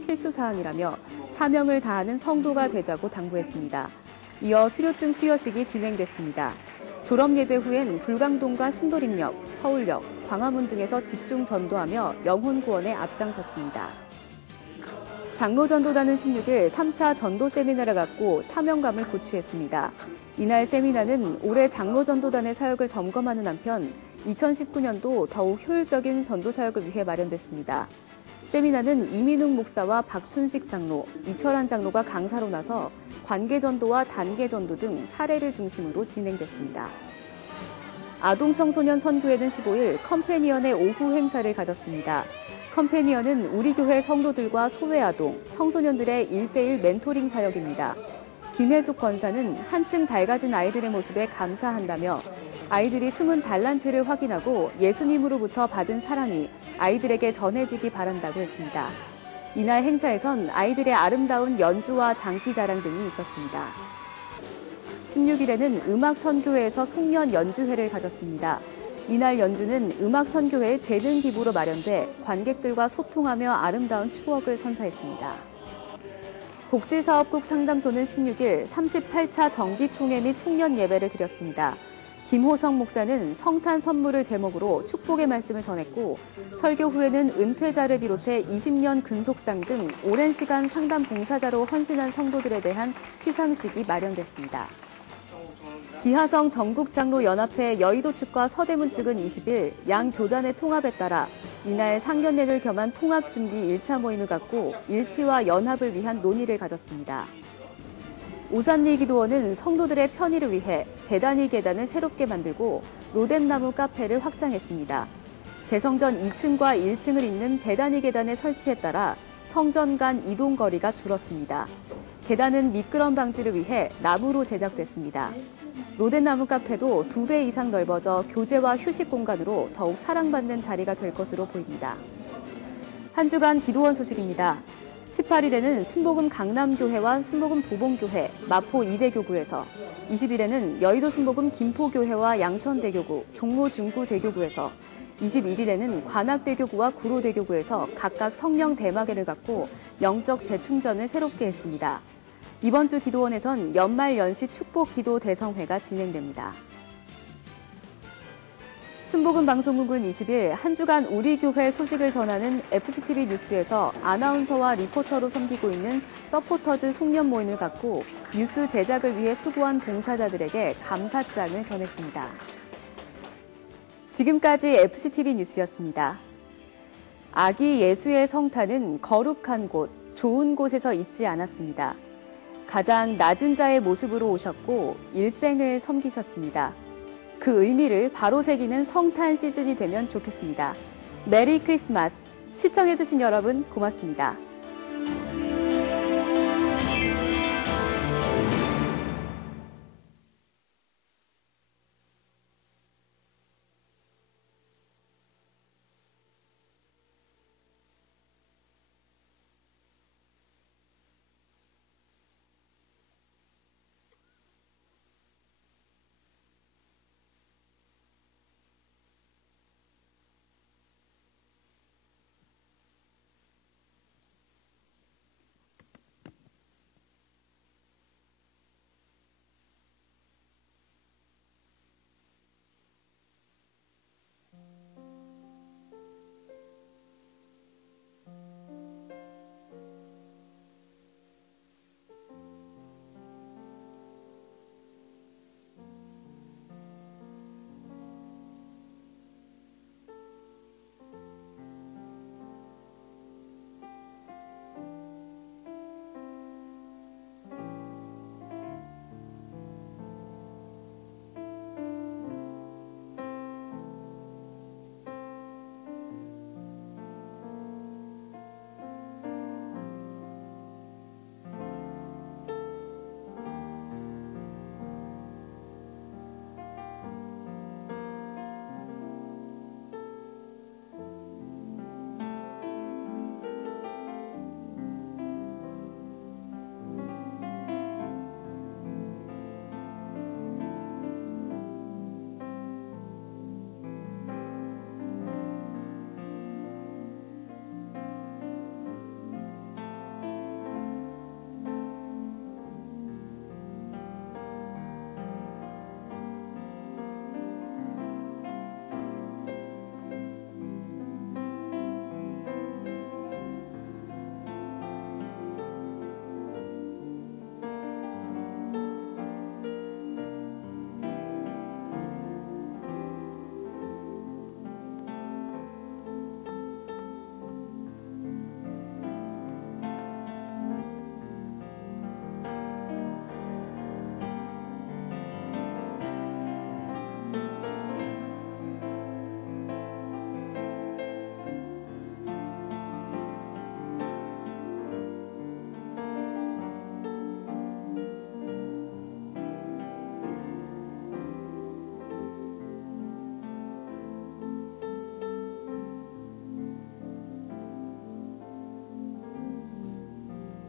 필수 사항이라며 사명을 다하는 성도가 되자고 당부했습니다. 이어 수료증 수여식이 진행됐습니다. 졸업 예배 후엔 불광동과 신도림역, 서울역, 광화문 등에서 집중 전도하며 영혼 구원에 앞장섰습니다. 장로전도단은 16일 3차 전도 세미나를 갖고 사명감을 고취했습니다. 이날 세미나는 올해 장로전도단의 사역을 점검하는 한편 2019년도 더욱 효율적인 전도 사역을 위해 마련됐습니다. 세미나는 이민웅 목사와 박춘식 장로, 이철한 장로가 강사로 나서 관계전도와 단계전도 등 사례를 중심으로 진행됐습니다. 아동청소년 선교회는 15일 컴패니언의 오후 행사를 가졌습니다. 컴패니언은 우리 교회 성도들과 소외아동, 청소년들의 1대1 멘토링 사역입니다. 김혜숙 권사는 한층 밝아진 아이들의 모습에 감사한다며 아이들이 숨은 달란트를 확인하고 예수님으로부터 받은 사랑이 아이들에게 전해지기 바란다고 했습니다. 이날 행사에선 아이들의 아름다운 연주와 장기 자랑 등이 있었습니다. 16일에는 음악선교회에서 송년 연주회를 가졌습니다. 이날 연주는 음악선교회의 재능 기부로 마련돼 관객들과 소통하며 아름다운 추억을 선사했습니다. 복지사업국 상담소는 16일 38차 정기총회 및 송년 예배를 드렸습니다. 김호성 목사는 성탄 선물을 제목으로 축복의 말씀을 전했고 설교 후에는 은퇴자를 비롯해 20년 근속상 등 오랜 시간 상담 봉사자로 헌신한 성도들에 대한 시상식이 마련됐습니다. 기하성 전국장로연합회 여의도 측과 서대문 측은 20일 양 교단의 통합에 따라 이날 상견례를 겸한 통합준비 1차 모임을 갖고 일치와 연합을 위한 논의를 가졌습니다. 오산리 기도원은 성도들의 편의를 위해 배단위 계단을 새롭게 만들고 로뎀나무 카페를 확장했습니다. 대성전 2층과 1층을 잇는 배단위 계단의 설치에 따라 성전 간 이동 거리가 줄었습니다. 계단은 미끄럼 방지를 위해 나무로 제작됐습니다. 로뎀나무 카페도 2배 이상 넓어져 교제와 휴식 공간으로 더욱 사랑받는 자리가 될 것으로 보입니다. 한 주간 기도원 소식입니다. 18일에는 순복음 강남교회와 순복음 도봉교회, 마포 이대교구에서 20일에는 여의도 순복음 김포교회와 양천대교구, 종로중구대교구에서 21일에는 관악대교구와 구로대교구에서 각각 성령 대마개를 갖고 영적 재충전을 새롭게 했습니다. 이번 주 기도원에선 연말 연시 축복 기도 대성회가 진행됩니다. 순복음 방송국은 20일 한 주간 우리 교회 소식을 전하는 FCTV 뉴스에서 아나운서와 리포터로 섬기고 있는 서포터즈 송년 모임을 갖고 뉴스 제작을 위해 수고한 봉사자들에게 감사장을 전했습니다. 지금까지 FCTV 뉴스였습니다. 아기 예수의 성탄은 거룩한 곳, 좋은 곳에서 있지 않았습니다. 가장 낮은 자의 모습으로 오셨고 일생을 섬기셨습니다. 그 의미를 바로 새기는 성탄 시즌이 되면 좋겠습니다. 메리 크리스마스! 시청해주신 여러분 고맙습니다.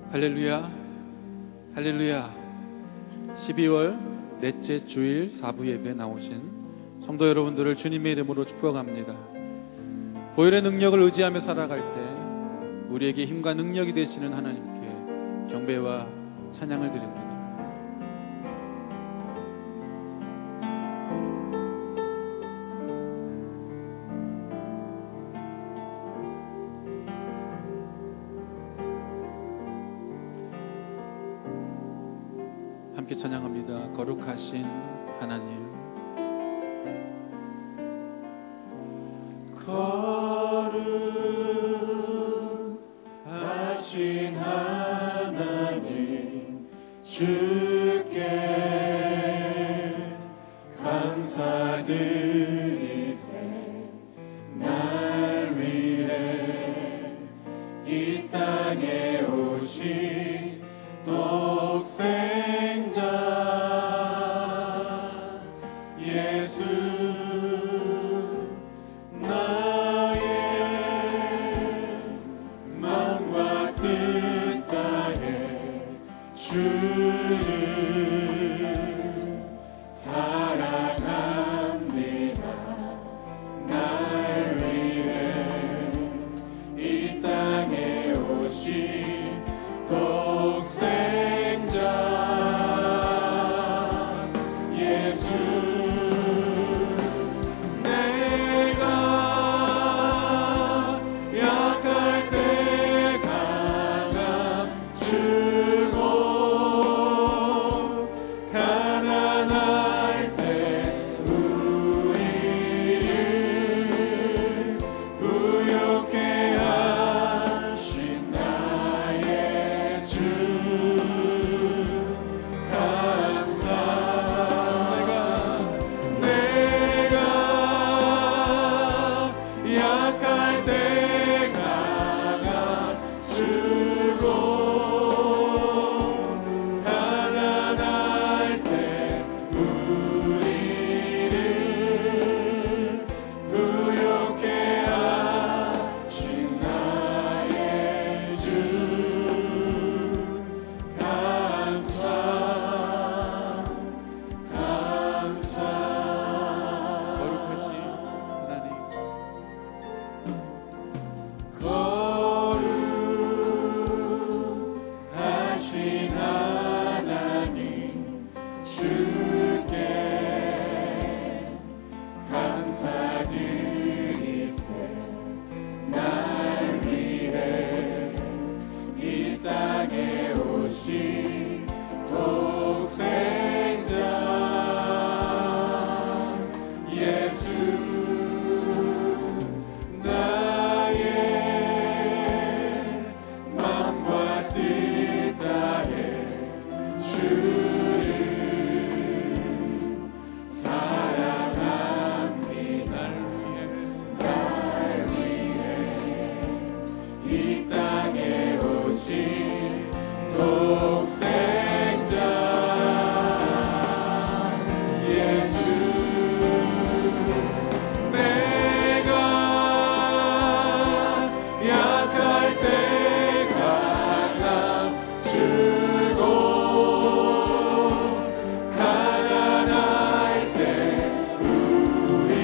할렐루야, 할렐루야. 12월 넷째 주일 4부 예배에 나오신 성도 여러분들을 주님의 이름으로 축복합니다. 보혈의 능력을 의지하며 살아갈 때 우리에게 힘과 능력이 되시는 하나님께 경배와 찬양을 드립니다. 함께 찬양합니다. 거룩하신 하나님. 거룩하신 하나님, 주께 감사드리세. 날 위해 이 땅에 오신 독생자 예수, 나의 마음과 뜻 다해 주를 사랑합니다. 날 위해 이 땅에 오신 독생자 예수, 내가 약할 때 강함 주고 가난할 때 우리를 구욕해 하신 나의 주 감사. 내가 약할 때 강함 주고 가난할 때 우리를 구욕해 하신 나의 주 감사. 거룩하신 하나님. 거룩하신 하나님, 주께 감사드리세. 날 위해 이 땅에 오신 독생자 예수, 나의 마음과 뜻 다해 주를 사랑합니다. 날 위해 이 땅에 오신 독생자 예수, 내가 약할 때 강함 주고 가난할 때 우리를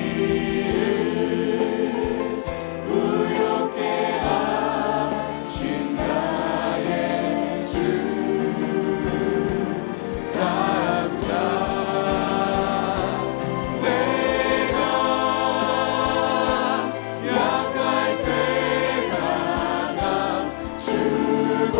구욕해 하신 나의 주 감사. 내가 약할 때 강함 주고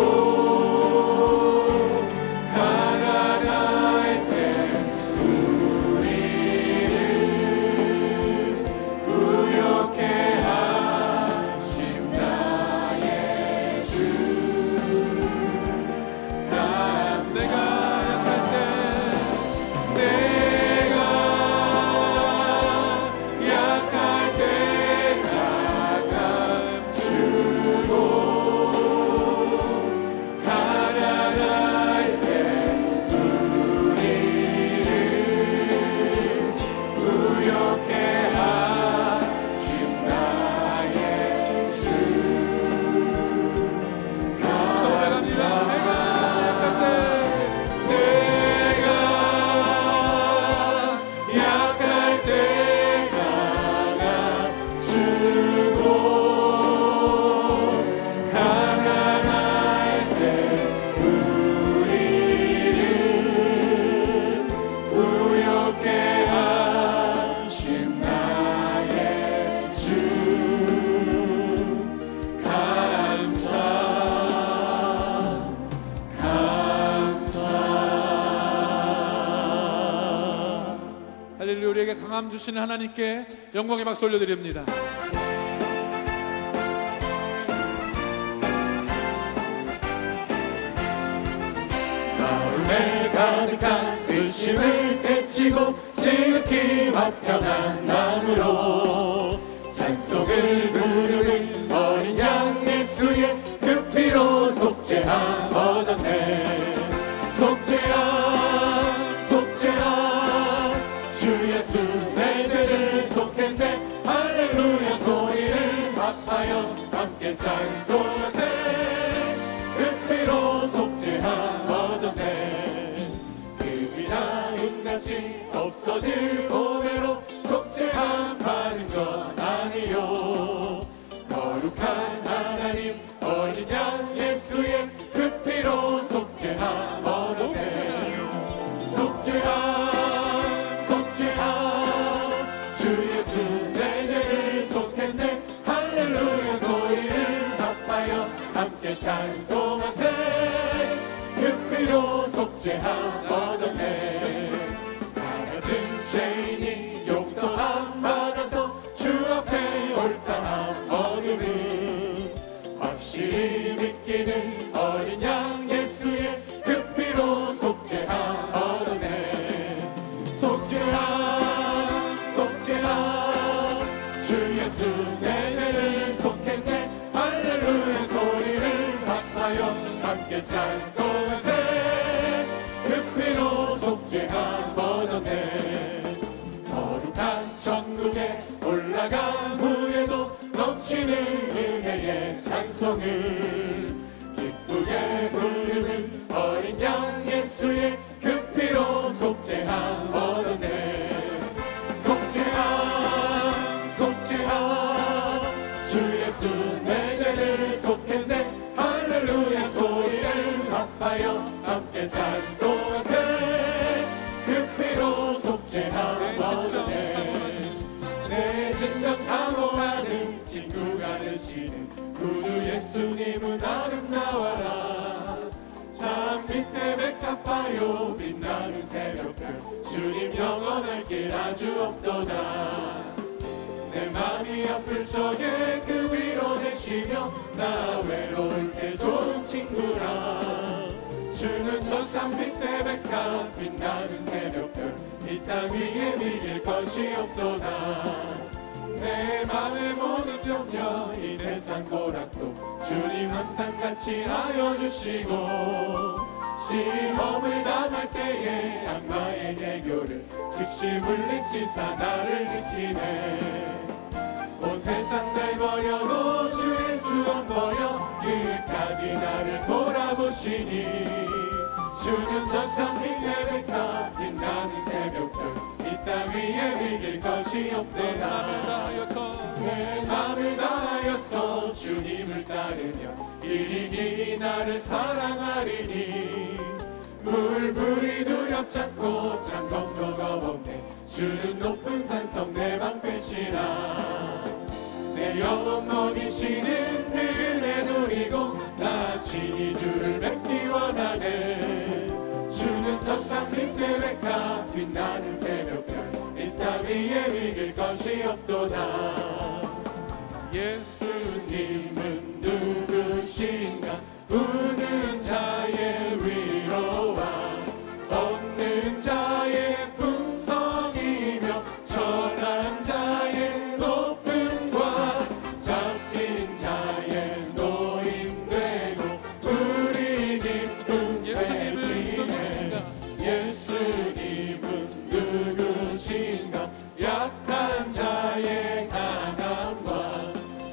우리에게 강함 주시는 하나님께 영광의 박수 올려드립니다. 마음에 가득한 의심을 깨치고 지극히 화평한 마음으로 찬송을 부르는 어린 양 예수의 그 피로 속죄함 얻었네. 속죄함 속죄함 주 예수 내 죄를 속했네. 할렐루야 소리를 합하여 함께 찬송하세. 그 피로 속죄함 얻었네. 그 비나 다시 없어질 보배로 속죄함 받은 건 아니요. 거룩한 하나님 어린 양 예수의 그 피로 속죄함 얻었네. 속죄함 속죄함 주 예수 내 죄를 속했네. 할렐루야 소리를 합하여 함께 찬송하세. 그 피로 속죄함 얻었네. 나같은 죄인이 용서함 받아서 주 앞에 옳다함 얻으니 확실히 믿기는 어린 양 예수의 그 피로 속죄함 얻었네. 속죄함 속죄함 주 예수 내 죄를 속했네. 할렐루야 소리를 합하여 함께 찬송하세. 그 피로 속죄함 얻었네. 거룩한 천국에 올라간 후에도 넘치는 은혜의 찬송을 기쁘게 부르는 어린 양 예수의 그 피로 속죄함 얻었네. 속죄함 속죄함 주 예수 내 죄를 속했네. 할렐루야 소리를 합하여 함께 찬송하세. 그 피로 속죄함 얻었네. 내 진정 사모하는 친구가 되시는 구주 예수님은 아름다워라. 산 밑에 백합화요 빛나는 새벽별 주님 영원할 길 아주 없도다. 내 맘이 아플 적에 그 위로 되시며 나 외로울 때 좋은 친구라. 주는 저 산 밑에 백합 빛나는 새벽별 이 땅 위에 비길 것이 없도다. 내 맘의 모든 염려 이 세상 고락도 주님 항상 같이 하여 주시고 시험을 당할 때에 악마의 개교를 즉시 물리치사 나를 지키네. 온 세상 날 버려도 주 예수 안 버려 끝까지 나를 돌아보시니 주는 저 산 밑에 백합 빛나는 새벽별 이 땅 위에 비길 것이 없도다. 내 맘을 다하여서 주님을 따르며 길이 나를 사랑하리니 물불이 두렵잖고 장검도 겁없네. 주는 높은 산성 내 방패시라. 내 영혼 먹이시는 그 은혜 누리고 나 친히 주를 뵙기 원하네. 주는 저 산 밑에 백합 빛나는 새벽별 이 땅 위에 비길 것이 없도다. 예수님은 누구신가. 우는 자의 위로와 없는 자의 풍성이며 천한 자의 높음과 잡힌 자의 노임되고 우리 기쁨 되시네. 예수님은 누구신가. 약한 자의 강함과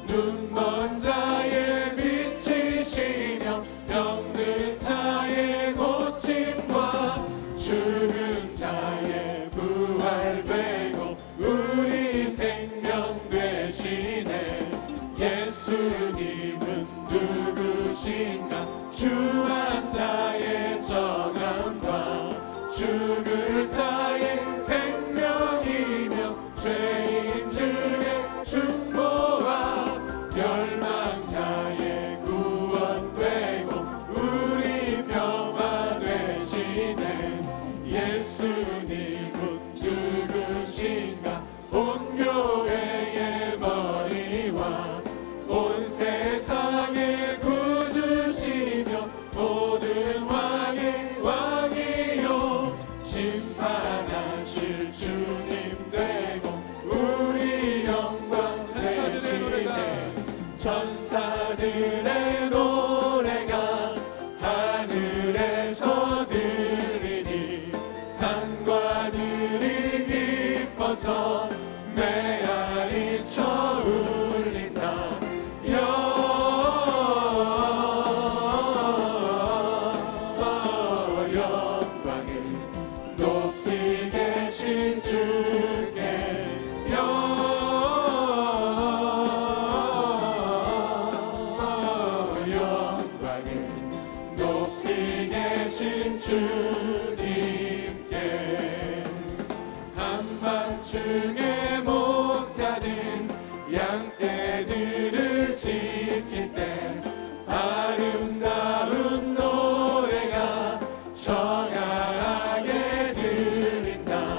눈먼 자의 빛이시며 병든 자의 고침과 죽은 자의 부활되고 우리 생명 되시네. 예수님은 누구신가. 주한 자의 정함과 죽을 자의 생명이며 죄인 중에 중보와 멸망자의 구원되고 우리 평화 되시네. 예수님은 누구시 주님께 한밤중에 목자는 양떼들을 지킬 때 아름다운 노래가 청아하게 들린다.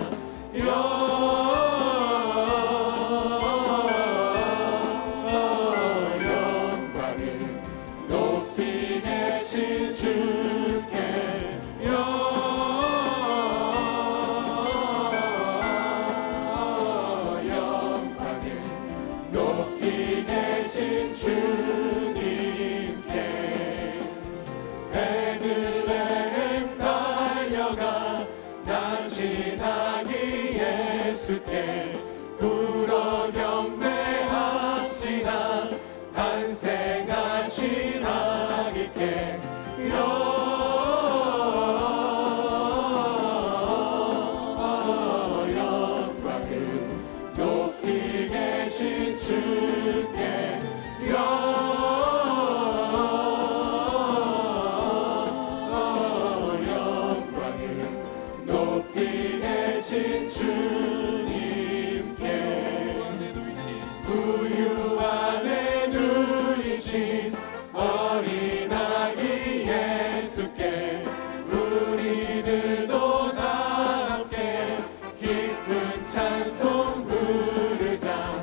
영광을 높이 계신 주께 영광을 높이 계신 주님께 베들레헴 달려가 난신하기 예수께 불어 경배합시다. 탄생하신 아기께 영광을 높이 계신 주께 영광을 높이 계신 주님께 우유 안에 누이신 어린 아기 예수께 우리들도 다 함께 기쁜 찬송 부르자.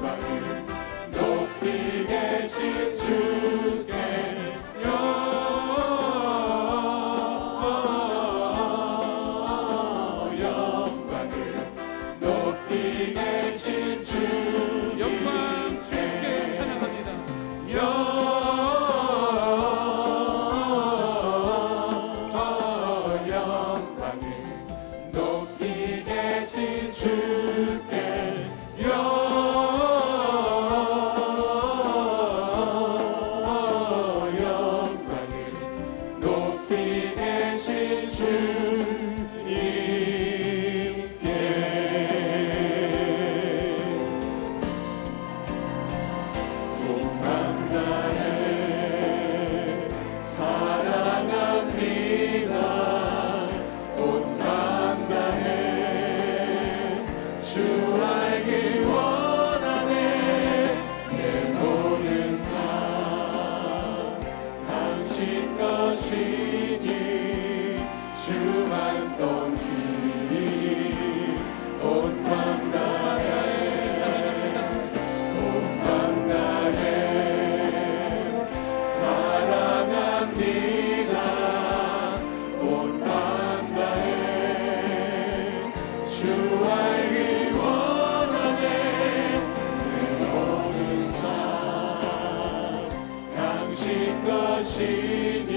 영광을 높이 계신 주께 영광을 높이 계신 주님께 영광 주께 찬양합니다. 영광을 높이 계신 주께 영광을 높이 계신 주님께 온 맘 다해 사랑합니다. 온 맘 다해 주 알기 원하네. 내 모든 삶 당신 것이니 주만 섬기니 온 맘 다해 온 맘 다해 사랑합니다. 온 맘 다해 주 알기 원하네. 내 모든 삶 당신 것이니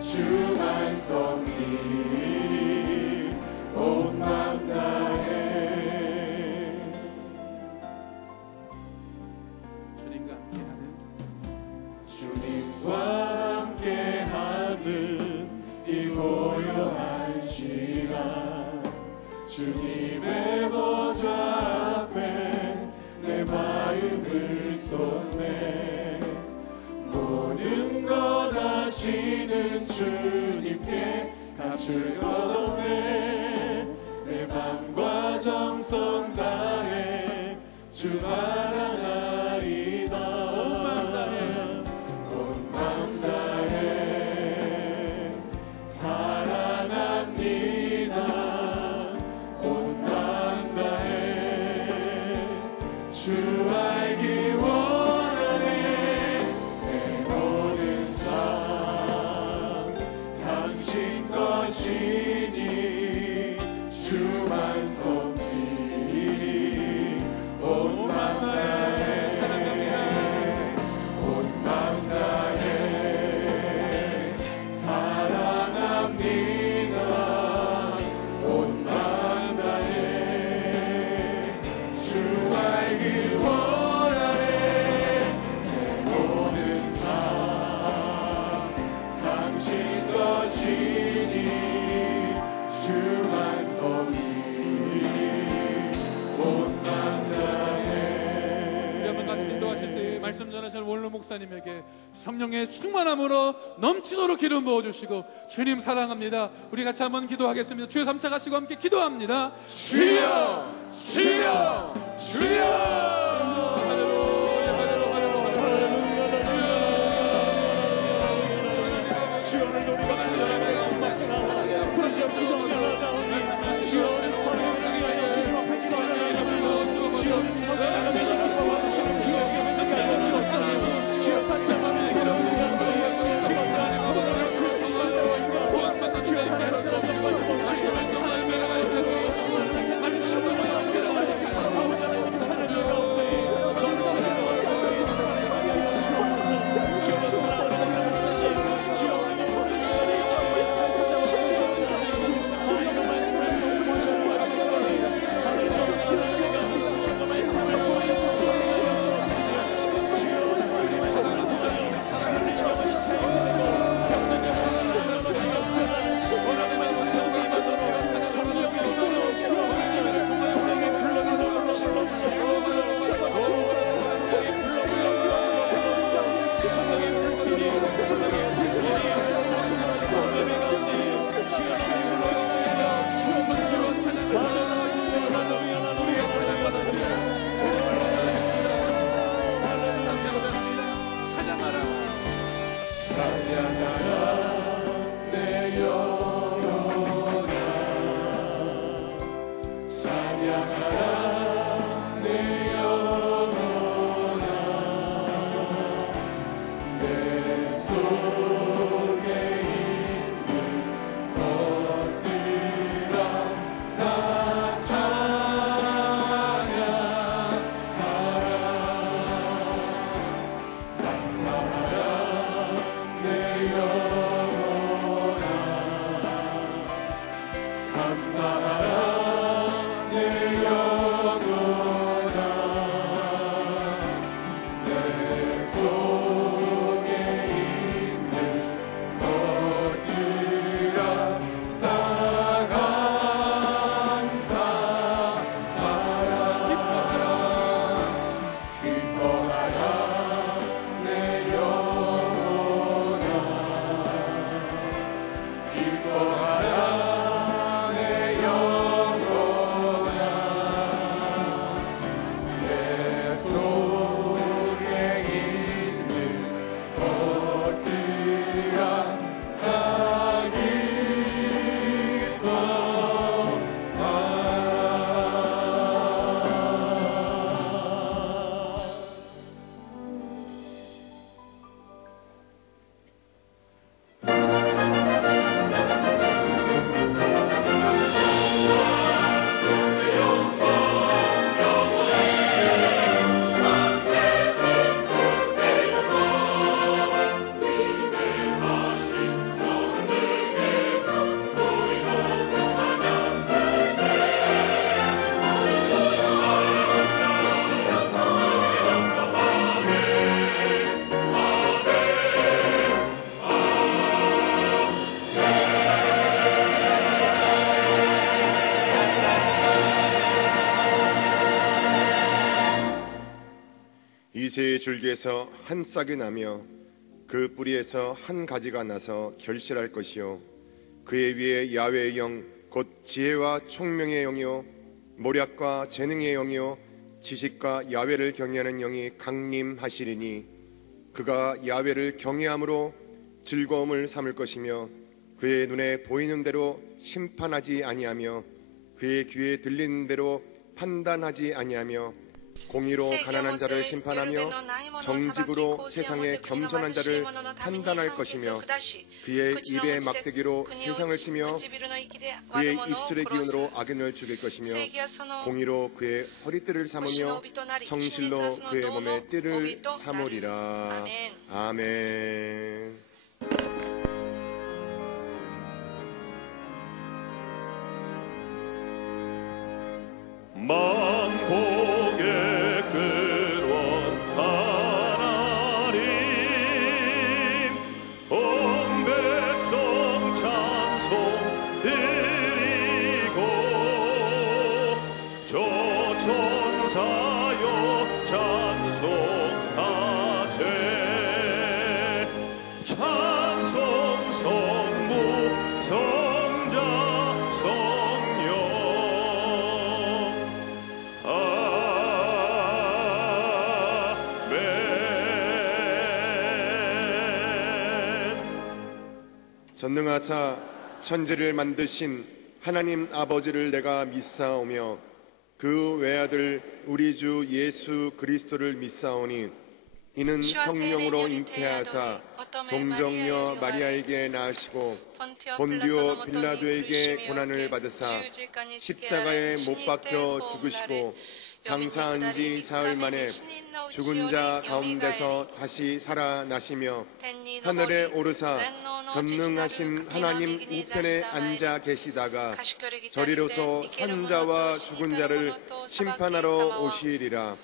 주만 섬기니 온 맘 다해. 주님과 함께하는 주님과 함께하는 이 고요한 시간 주님의 보좌 앞에 내 마음을 쏟네. 모든 것 아시는 주님께 감출 것 없네. 내 맘과 정성 다해 주 바라나이다. 온 맘 다해 사랑합니다. 온 맘 다해 주 알기 원하네. 내 모든 삶 당신 것이니 주만 섬기니 온 맘 다해 온 맘 다해 사랑합니다. 온 맘 다해 주 알기 원하네. 말씀 전하신 원로 목사님에게 성령의 충만함으로 넘치도록 기름 부어주시고, 주님 사랑합니다. 우리 같이 한번 기도하겠습니다. 주여 삼차가시고 함께 기도합니다. 주여 주여 주여. 할렐루야 할렐루야 할렐루야. 주여를 노리고 달려라. 정말 사랑하라. 부르짖어 기도하라. 주여 사랑하라. 주님 앞에 사랑하라. 주여 사랑하라. 기뻐하시는 주여 믿게 하여 주옵소서. 주여 다시 한번 기도하라. 주여 나를 사랑하라. 구원받는 주여 나를 이새의 줄기에서 한 싹이 나며 그 뿌리에서 한 가지가 나서 결실할 것이요 그의 위에 야훼의 영 곧 지혜와 총명의 영이요 모략과 재능의 영이요 지식과 야훼를 경외하는 영이 강림하시리니 그가 야훼를 경외함으로 즐거움을 삼을 것이며 그의 눈에 보이는 대로 심판하지 아니하며 그의 귀에 들리는 대로 판단하지 아니하며 공의로 가난한 자를 심판하며 정직으로 세상의 겸손한 자를 판단할 것이며 그의 입의 막대기로 세상을 치며 그의 입술의 기운으로 악인을 죽일 것이며 공의로 그의 허리띠를 삼으며 성실로 그의 몸에 띠를 삼으리라. 아멘. 만복의 근원 하나님 온 백성 찬송 드리고 저 천사여 찬송하리 전능하사 천지를 만드신 하나님 아버지를 내가 믿사오며 그 외아들 우리 주 예수 그리스도를 믿사오니 이는 성령으로 잉태하사 동정녀 마리아에게 낳으시고 본디오 빌라도에게 고난을 받으사 십자가에 못 박혀 죽으시고 장사한 지 사흘 만에 죽은 자 가운데서 다시 살아나시며 하늘에 오르사 전능하신 하나님 우편에 앉아 계시다가 저리로서 산자와 죽은 자를 심판하러 오시리라.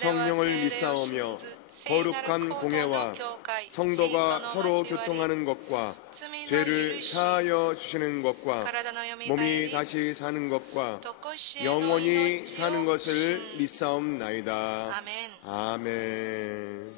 성령을 믿사오며 거룩한 공회와 성도가 서로 교통하는 것과 죄를 사하여 주시는 것과 몸이 다시 사는 것과 영원히 사는 것을 믿사옵나이다. 아멘.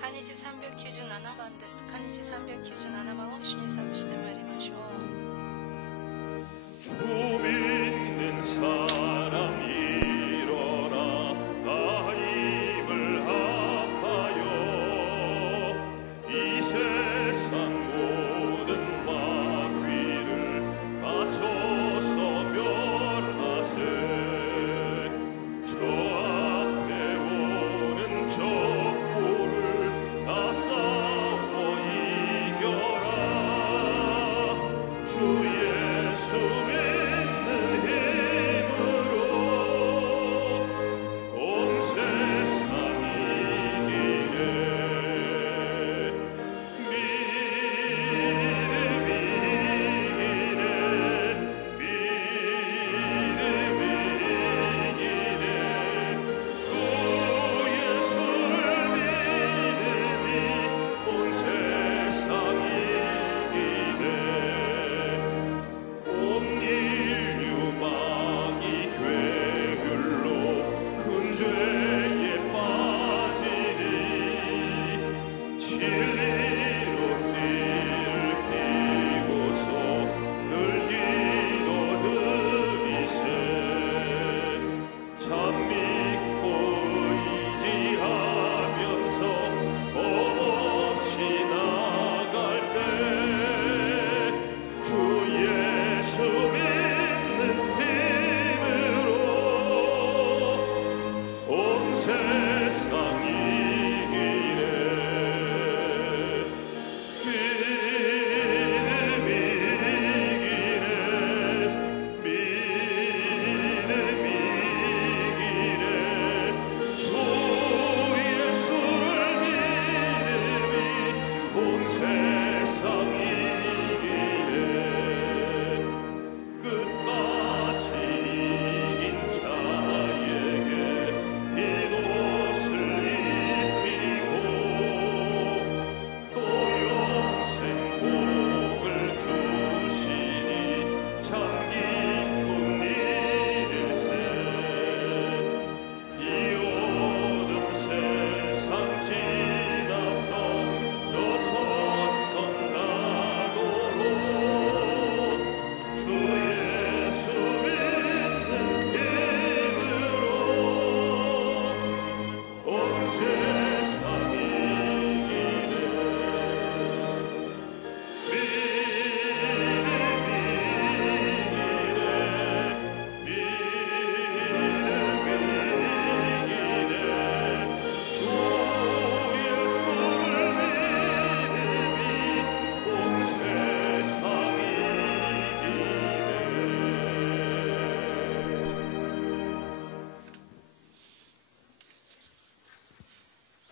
간이지 397番です。간이지 397番を一緒に賛美してまいりましょう。 주 믿는 사람 일어나 나 힘을 합하여 이 세상 모든 마귀를 바쳐서 멸하세. 저 앞에 오는 적고를 다 싸워 이겨라. 주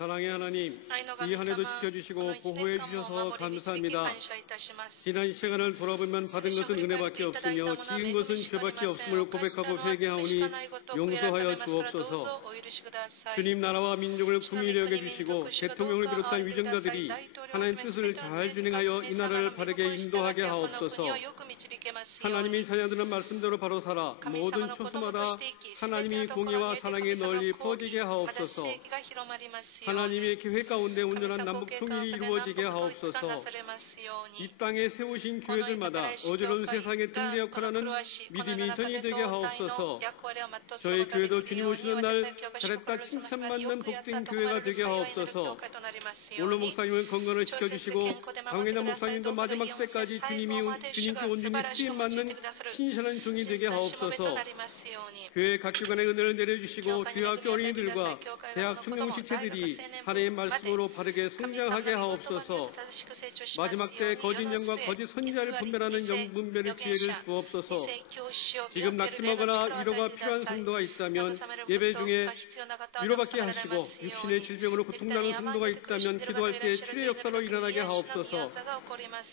사랑의 하나님, 愛の 이 神 한 해도 様、 지켜주시고 この一 보호해 年間も 주셔서 守り導き 감사합니다. 感謝いたします。 지난 시간을 돌아보면 받은 것은 은혜밖에 없으며 지은 것은 죄밖에 없음을 고백하고 회개하오니 용서하여 주옵소서. 주님 나라와 민족을 긍휼히 여겨주시고 대통령을 비롯한 위정자들이 하나님 뜻을 잘 진행하여 이 나라를 바르게 인도하게 하옵소서. 하나님이 자녀들은 말씀대로 바로 살아 모든 초소마다 하나님이 공의와 사랑이 널리 퍼지게 하옵소서. 하나님의 계획 가운데 온전한 남북 통일이 이루어지게 하옵소서. 이 땅에 세우신 교회들마다 어지러운 세상의 등대 역할하는 믿음이 전이 되게 하옵소서. 저희 교회도 주님 오시는 날 잘했다 칭찬받는 복된 교회가 되게 하옵소서. 올로 목사님을 건강을 지켜주시고 강회장 목사님도 마지막 때까지 주님께 온전히 쓰임 맞는 신실한 종이 되게 하옵소서. 교회 각 기관의 은혜를 내려주시고 교회학교 어린이들과 대학 청년식체들이 하나님의 말씀으로 바르게 성장하게 하옵소서. 마지막 때 거짓 영과 거짓 선지자를 분별하는 영분별의 지혜를 주옵소서. 지금 낙심하거나 위로가 필요한 성도가 있다면 예배 중에 위로받게 하시고 육신의 질병으로 고통나는 성도가 있다면 기도할 때 치료의 역사로 일어나게 하옵소서.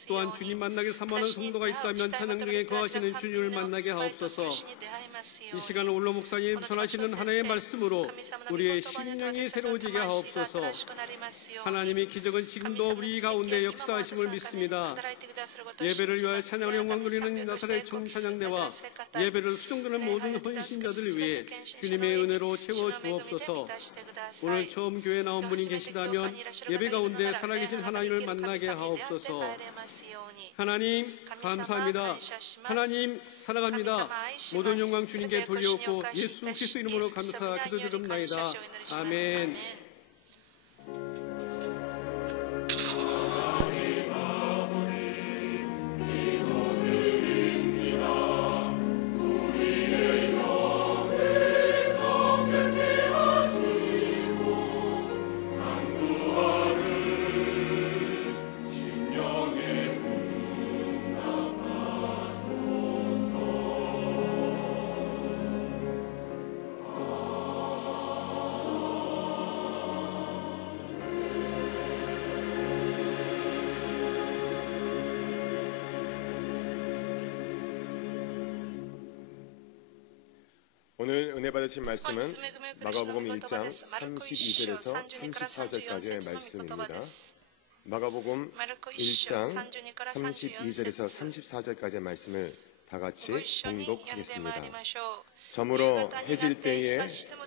또한 주님 만나게 사모하는 성도가 있다면 찬양 중에 거하시는 주님을 만나게 하옵소서. 이 시간 올로 목사님 전하시는 하나님의 말씀으로 우리의 심령이 새로워지게 하옵소서. 하나님의 기적은 지금도 우리 가운데 역사하심을 믿습니다. 예배를 위하여 찬양을 영광 돌리는 나사렛 총찬양대와 예배를 수종드는 모든 헌신자들을 위해 주님의 은혜로 채워 주옵소서. 오늘 처음 교회에 나온 분이 계시다면 예배 가운데 살아계신 하나님을 만나게 하옵소서. 하나님 감사합니다. 하나님 사랑합니다. 모든 영광 주님께 돌려옵고 예수 그리스도 이름으로 감사 기도드립나이다. 아멘. 오늘 은혜 받으신 말씀은 마가복음 1장 32절에서 34절까지의 말씀입니다. 마가복음 1장 32절에서 34절까지의 말씀을 다 같이 봉독하겠습니다. 저물어 해질 때에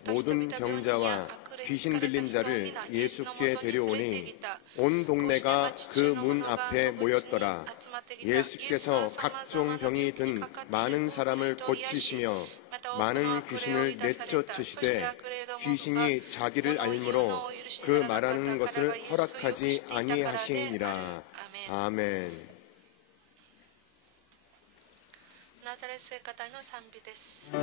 모든 병자와 귀신 들린 자를 예수께 데려오니 온 동네가 그 문 앞에 모였더라. 예수께서 각종 병이 든 많은 사람을 고치시며 많은 귀신을 내쫓으시되 귀신이 자기를 알므로 그 말하는 것을 허락하지 아니하시니라. 아멘. ナザレ聖歌隊の賛美です。 주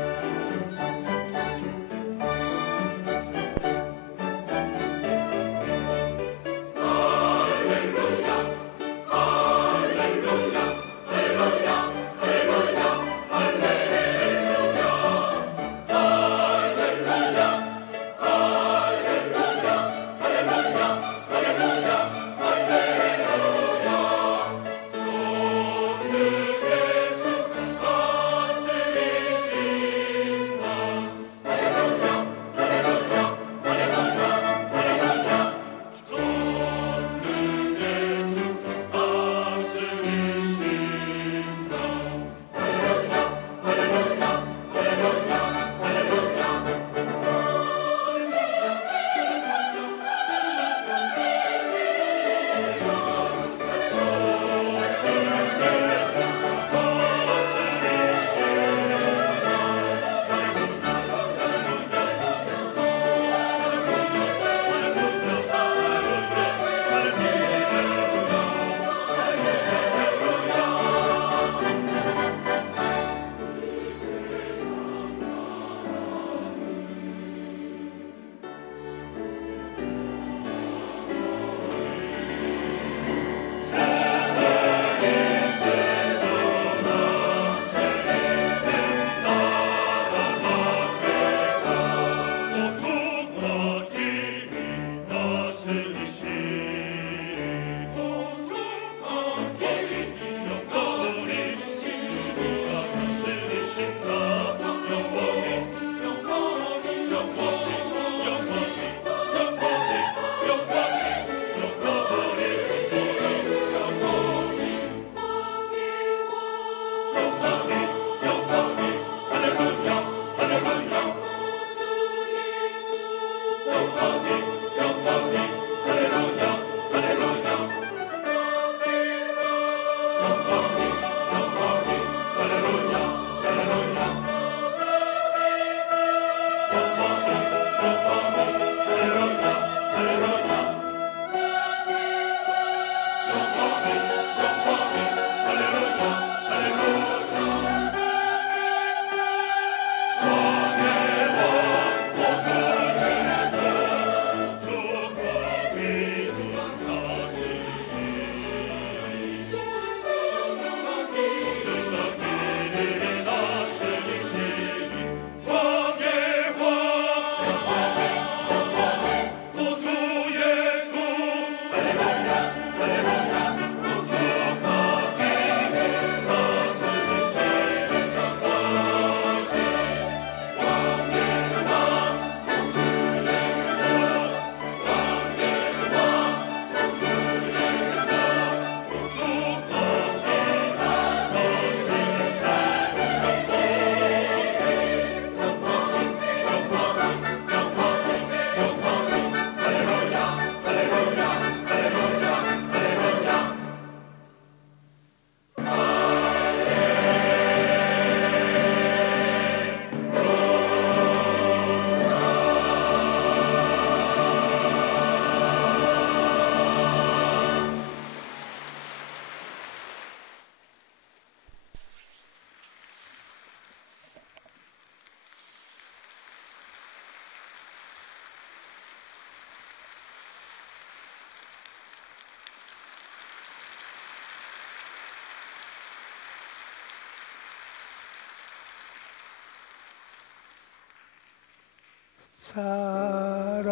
사랑하는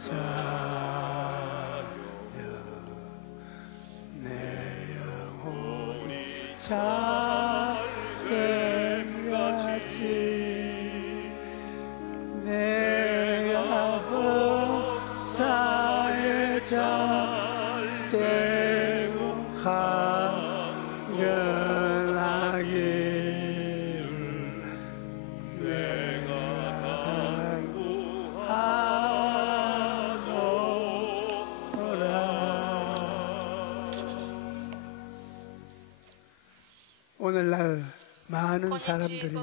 자여 내 영혼이 잘됨같이 내가 범사에 잘되고 강건하기를 내가 간구하노라. 오늘날 많은 사람들이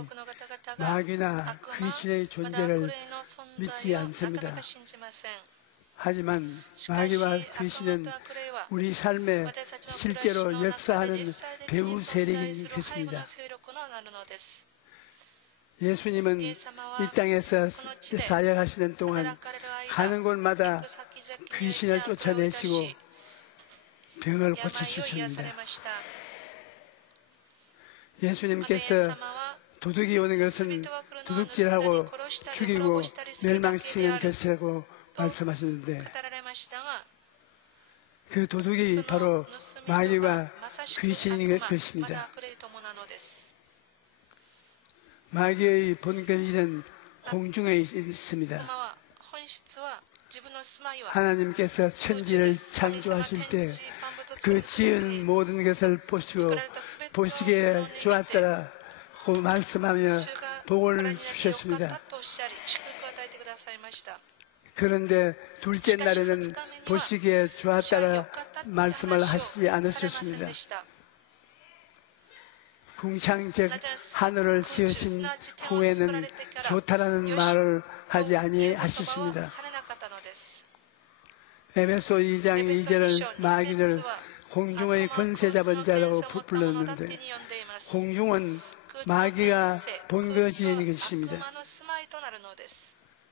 마귀나 귀신의 존재를 믿지 않습니다. 하지만 마귀와 귀신은 우리 삶에 실제로 역사하는 배후 세력이 됐습니다. 예수님은 이 땅에서 사역하시는 동안 가는 곳마다 귀신을 쫓아내시고 병을 고치셨습니다. 예수님께서 도둑이 오는 것은 도둑질하고 죽이고 멸망시키는 것이라고 말씀하셨는데 그 도둑이 바로 마귀와 귀신인 것입니다. 마귀의 본근시는 공중에 있습니다. 하나님께서 천지를 창조하실 때 그 지은 모든 것을 보시고 보시기에 좋았다라고 말씀하며 복을 주셨습니다. 그런데 둘째 날에는 보시기에 좋았다라 말씀을 하시지 않으셨습니다. 궁창 즉 하늘을 지으신 후에는 좋다라는 말을 하지 아니하셨습니다. 에베소 2장 2절을 마귀를 공중의 권세 잡은 자라고 불렀는데 공중은 마귀가 본거지인 것입니다.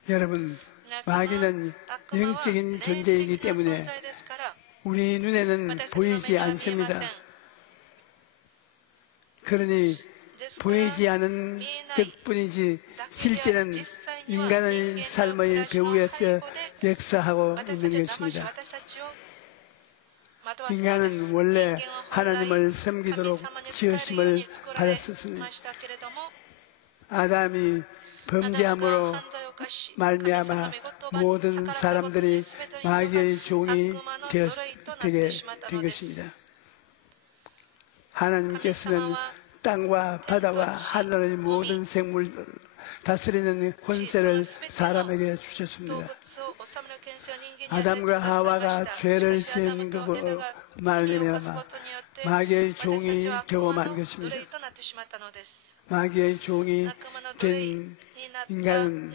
여러분, 마귀는 영적인 존재이기 때문에 우리 눈에는 보이지 않습니다. 그러니 보이지 않은 것뿐이지 실제는 인간의 삶의 배후에서 역사하고 있는 것입니다. 인간은 원래 하나님을 섬기도록 지으심을 받았으니 아담이 범죄함으로 말미암아 모든 사람들이 마귀의 종이 되게 된 것입니다. 하나님께서는 땅과 바다와 하늘의 모든 생물을 다스리는 권세를 사람에게 주셨습니다. 아담과 하와가 죄를 지은 것으로 말미암아 마귀의 종이 경험한 것입니다. 마귀의 종이 된 인간은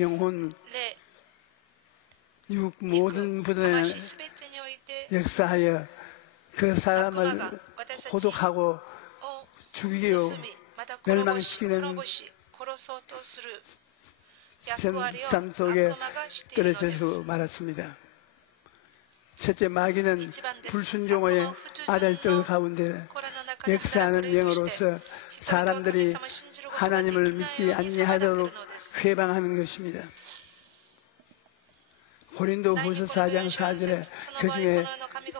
영혼, 육 모든 부분에 역사하여 그 사람을 고독하고 죽이고 멸망시키는 삶 속에 떨어져서 말았습니다. 첫째, 마귀는 불순종의 아들들 가운데 역사하는 영으로서 사람들이 하나님을 믿지 아니하도록 회방하는 것입니다. 고린도후서 4장 4절에 그중에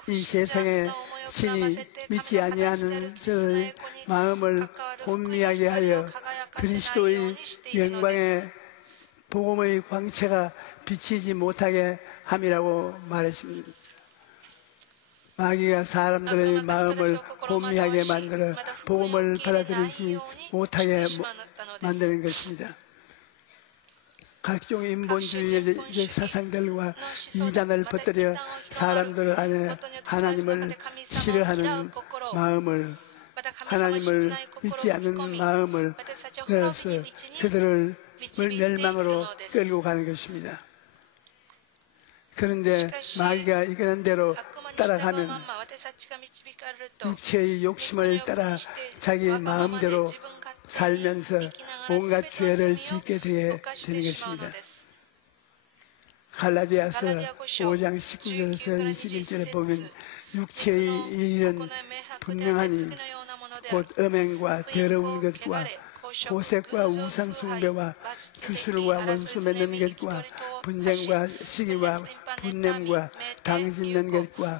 이 세상에 신이 믿지 아니하는 저의 마음을 혼미하게 하여 그리스도의 영광의 복음의 광채가 비치지 못하게 함이라고 말했습니다. 마귀가 사람들의 마음을 혼미하게 만들어 복음을 받아들이지 못하게 만드는 것입니다. 각종 인본주의적 사상들과 이단을 퍼뜨려 사람들 안에 하나님을 싫어하는 마음을, 하나님을 믿지 않는 마음을 넣어서 그들을 멸망으로 끌고 가는 것입니다. 그런데 마귀가 이끄는 대로 따라가면 육체의 욕심을 따라 자기 마음대로 살면서 온갖 죄를 짓게 되는 것입니다. 갈라디아서 5장 19절에서 21절에 보면 육체의 일은 분명하니 곧 음행과 더러운 것과 호색과 우상 숭배와 주술과 원수 맺는 것과 분쟁과 시기와 분냄과 당짓는 것과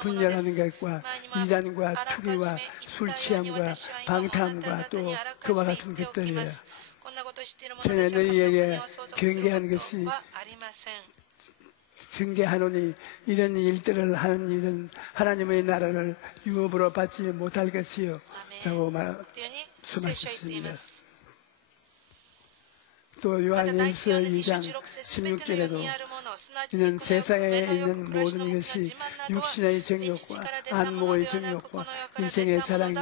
분열하는 것과 이단과 투기와 술 취함과 방탕함과 또 그와 같은 것들이에요. 전에 너희에게 경계한 것이 경계하노니 이런 일들을 하는 일은 하나님의 나라를 유업으로 받지 못할 것이요 라고 말씀하셨습니다. 또 요한일서 2장 16절에도 이는 세상에 있는 모든 것이 육신의 정욕과 안목의 정욕과 인생의 자랑이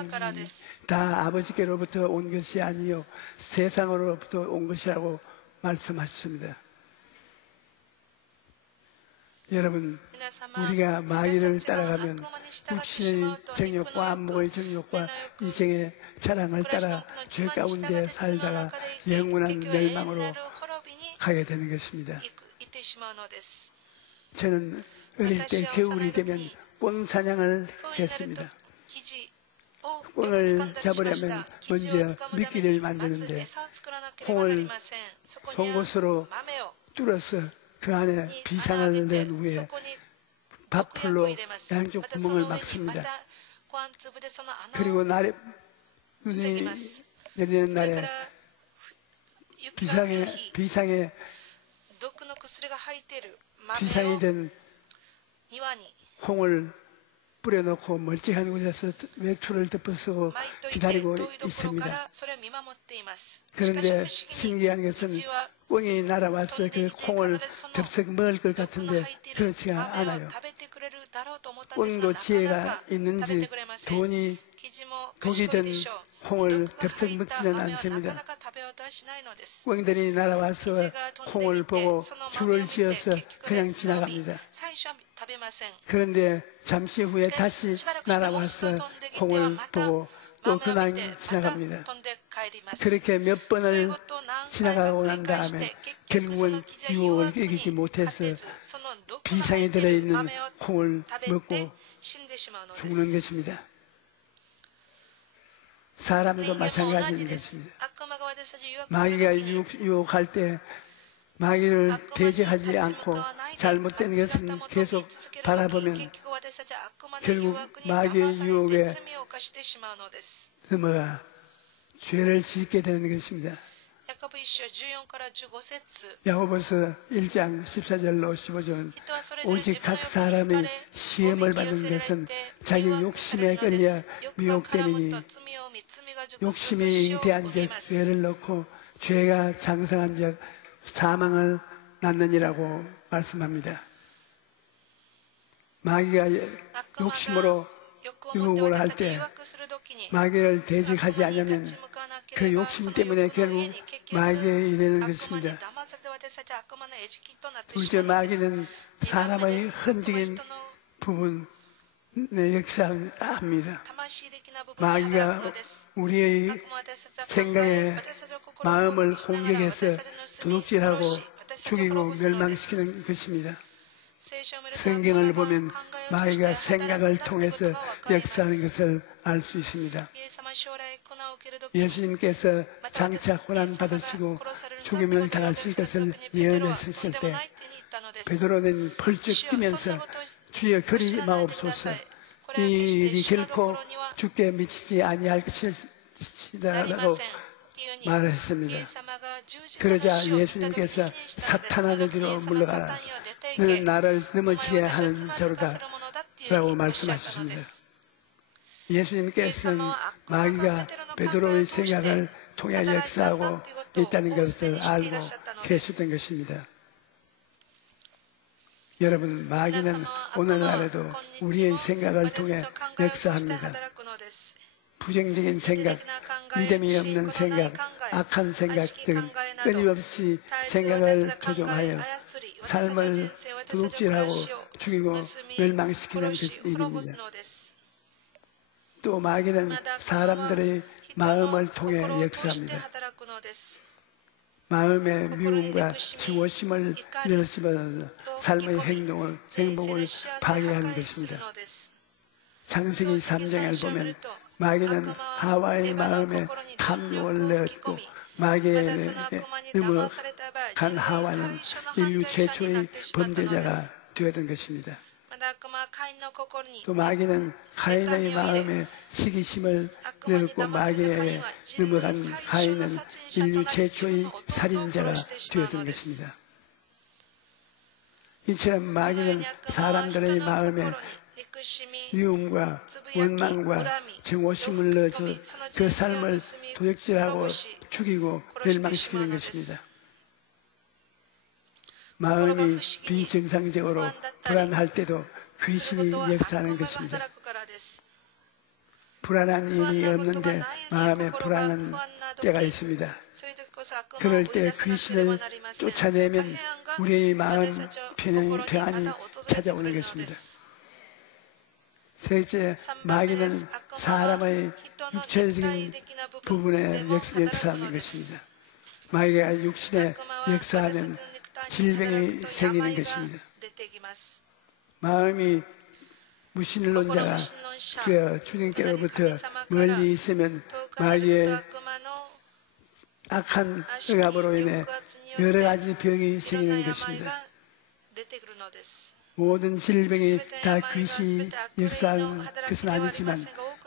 다 아버지께로부터 온 것이 아니요 세상으로부터 온 것이라고 말씀하셨습니다. 여러분, 우리가 마귀를 따라가면 육신의 정욕과 안목의 정욕과 인생의 자랑을 따라 죄 가운데 살다가 영원한 멸망으로 가게 되는 것입니다. 저는 어릴 때 겨울이 되면 꽝 사냥을 했습니다. 꽝을 잡으려면 먼저 미끼를 만드는데 콩을 송곳으로 뚫어서 그 안에 비상을 넣은 후에 밥풀로 양쪽 구멍을 막습니다. 그리고 눈이 내리는 날에 비상이 된 콩을 뿌려놓고 멀찍한 곳에서 외투를 덮어쓰고 기다리고 있습니다. 그런데 신기한 것은 꽝이 날아와서 그 콩을 덥석 먹을 것 같은데 그렇지가 않아요. 꽝도 지혜가 있는지 독이 든 콩을 덥석 먹지는 않습니다. 꽝들이 날아와서 콩을 보고 줄을 지어서 그냥 지나갑니다. 그런데 잠시 후에 다시 날아와서 콩을 보고 또 그냥 지나갑니다. 그렇게 몇 번을 지나가고 난 다음에 결국은 유혹을 이기지 못해서 비상에 들어있는 콩을 먹고 죽는 것입니다. 사람도 마찬가지인 것입니다. 마귀가 유혹할 때 마귀를 대적하지 않고 잘못된 것은 계속 바라보면 결국 마귀의 유혹에 넘어가 죄를 짓게 되는 것입니다. 야고보서 1장 14절로 15절은 오직 각 사람이 시험을 받는 것은 자기 욕심에 끌려 미혹됨이니 욕심이 잉태한 적 죄를 넣고 죄가 장성한 적 사망을 낳느니라고 말씀합니다. 마귀가 욕심으로 유혹을 할 때 마귀를 대적하지 않으면 그 욕심 때문에 결국 마귀에 이르는 것입니다. 둘째, 마귀는 사람의 흔적인 부분에 역사합니다. 마귀가 우리의 생각에 마음을 공격해서 도둑질하고 죽이고 멸망시키는 것입니다. 성경을 보면 마귀가 생각을 통해서 역사하는 것을 알 수 있습니다. 예수님께서 장차 고난 받으시고 죽임을 당하실 것을 예언했을 때 베드로는 펄쩍 뛰면서 주여 그리 마옵소서, 이 일이 결코 죽게 미치지 아니할 것이다라고 말했습니다. 그러자 예수님께서 사탄아 너희로 물러가라, 너는 나를 넘어지게 하는 자로다 라고 말씀하셨습니다. 예수님께서는 마귀가 베드로의 생각을 통해 역사하고 있다는 것을 알고 계셨던 것입니다. 여러분, 마귀는 오늘날에도 우리의 생각을 통해 역사합니다. 부정적인 생각, 믿음이 없는 생각, 악한 생각 등 끊임없이 생각을 조종하여 삶을 도둑질하고 죽이고 멸망시키는 일입니다. 또 마귀는 사람들의 마음을 통해 역사합니다. 마음의 미움과 증오심을 일으키면서 삶의 행복을 파괴하는 것입니다. 창세기 3장을 보면 마귀는 하와의 마음에 탐욕을 넣었고 마귀에게 넘어간 하와는 인류 최초의 범죄자가 되었던 것입니다. 또 마귀는 가인의 마음에 시기심을 넣었고 마귀에 넘어간 가인은 인류 최초의 살인자가 되었던 것입니다. 이처럼 마귀는 사람들의 마음에 미움과 원망과 증오심을 넣어서 그 삶을 도적질하고 죽이고 멸망시키는 것입니다. 마음이 비정상적으로 불안할 때도 귀신이 역사하는 것입니다. 불안한 일이 없는데 마음에 불안한 때가 있습니다. 그럴 때 귀신을 쫓아내면 우리의 마음 평안이 찾아오는 것입니다. 셋째, 마귀는 사람의 육체적인 부분에 역사하는 것입니다. 마귀가 육신에 역사하면 질병이 생기는 것입니다. 마음이 무신론자가 주님께로부터 멀리 있으면 마귀의 악한 억압으로 인해 여러 가지 병이 생기는 것입니다. 모든 질병이 다 귀신이 역사하는 것은 아니지만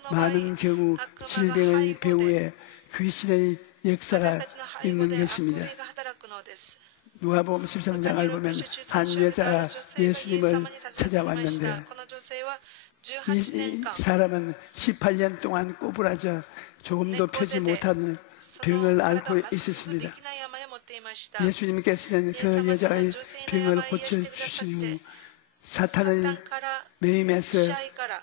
많은 경우 질병의 배후에 귀신의 역사가 있는 것입니다. 누가복음 13장을 보면 한 여자가 예수님을 찾아왔는데 이 사람은 18년 동안 꼬부라져 조금도 펴지 못하는 병을 앓고 있었습니다. 예수님께서는 그 여자의 병을 고쳐주신 후 사탄의 매임에서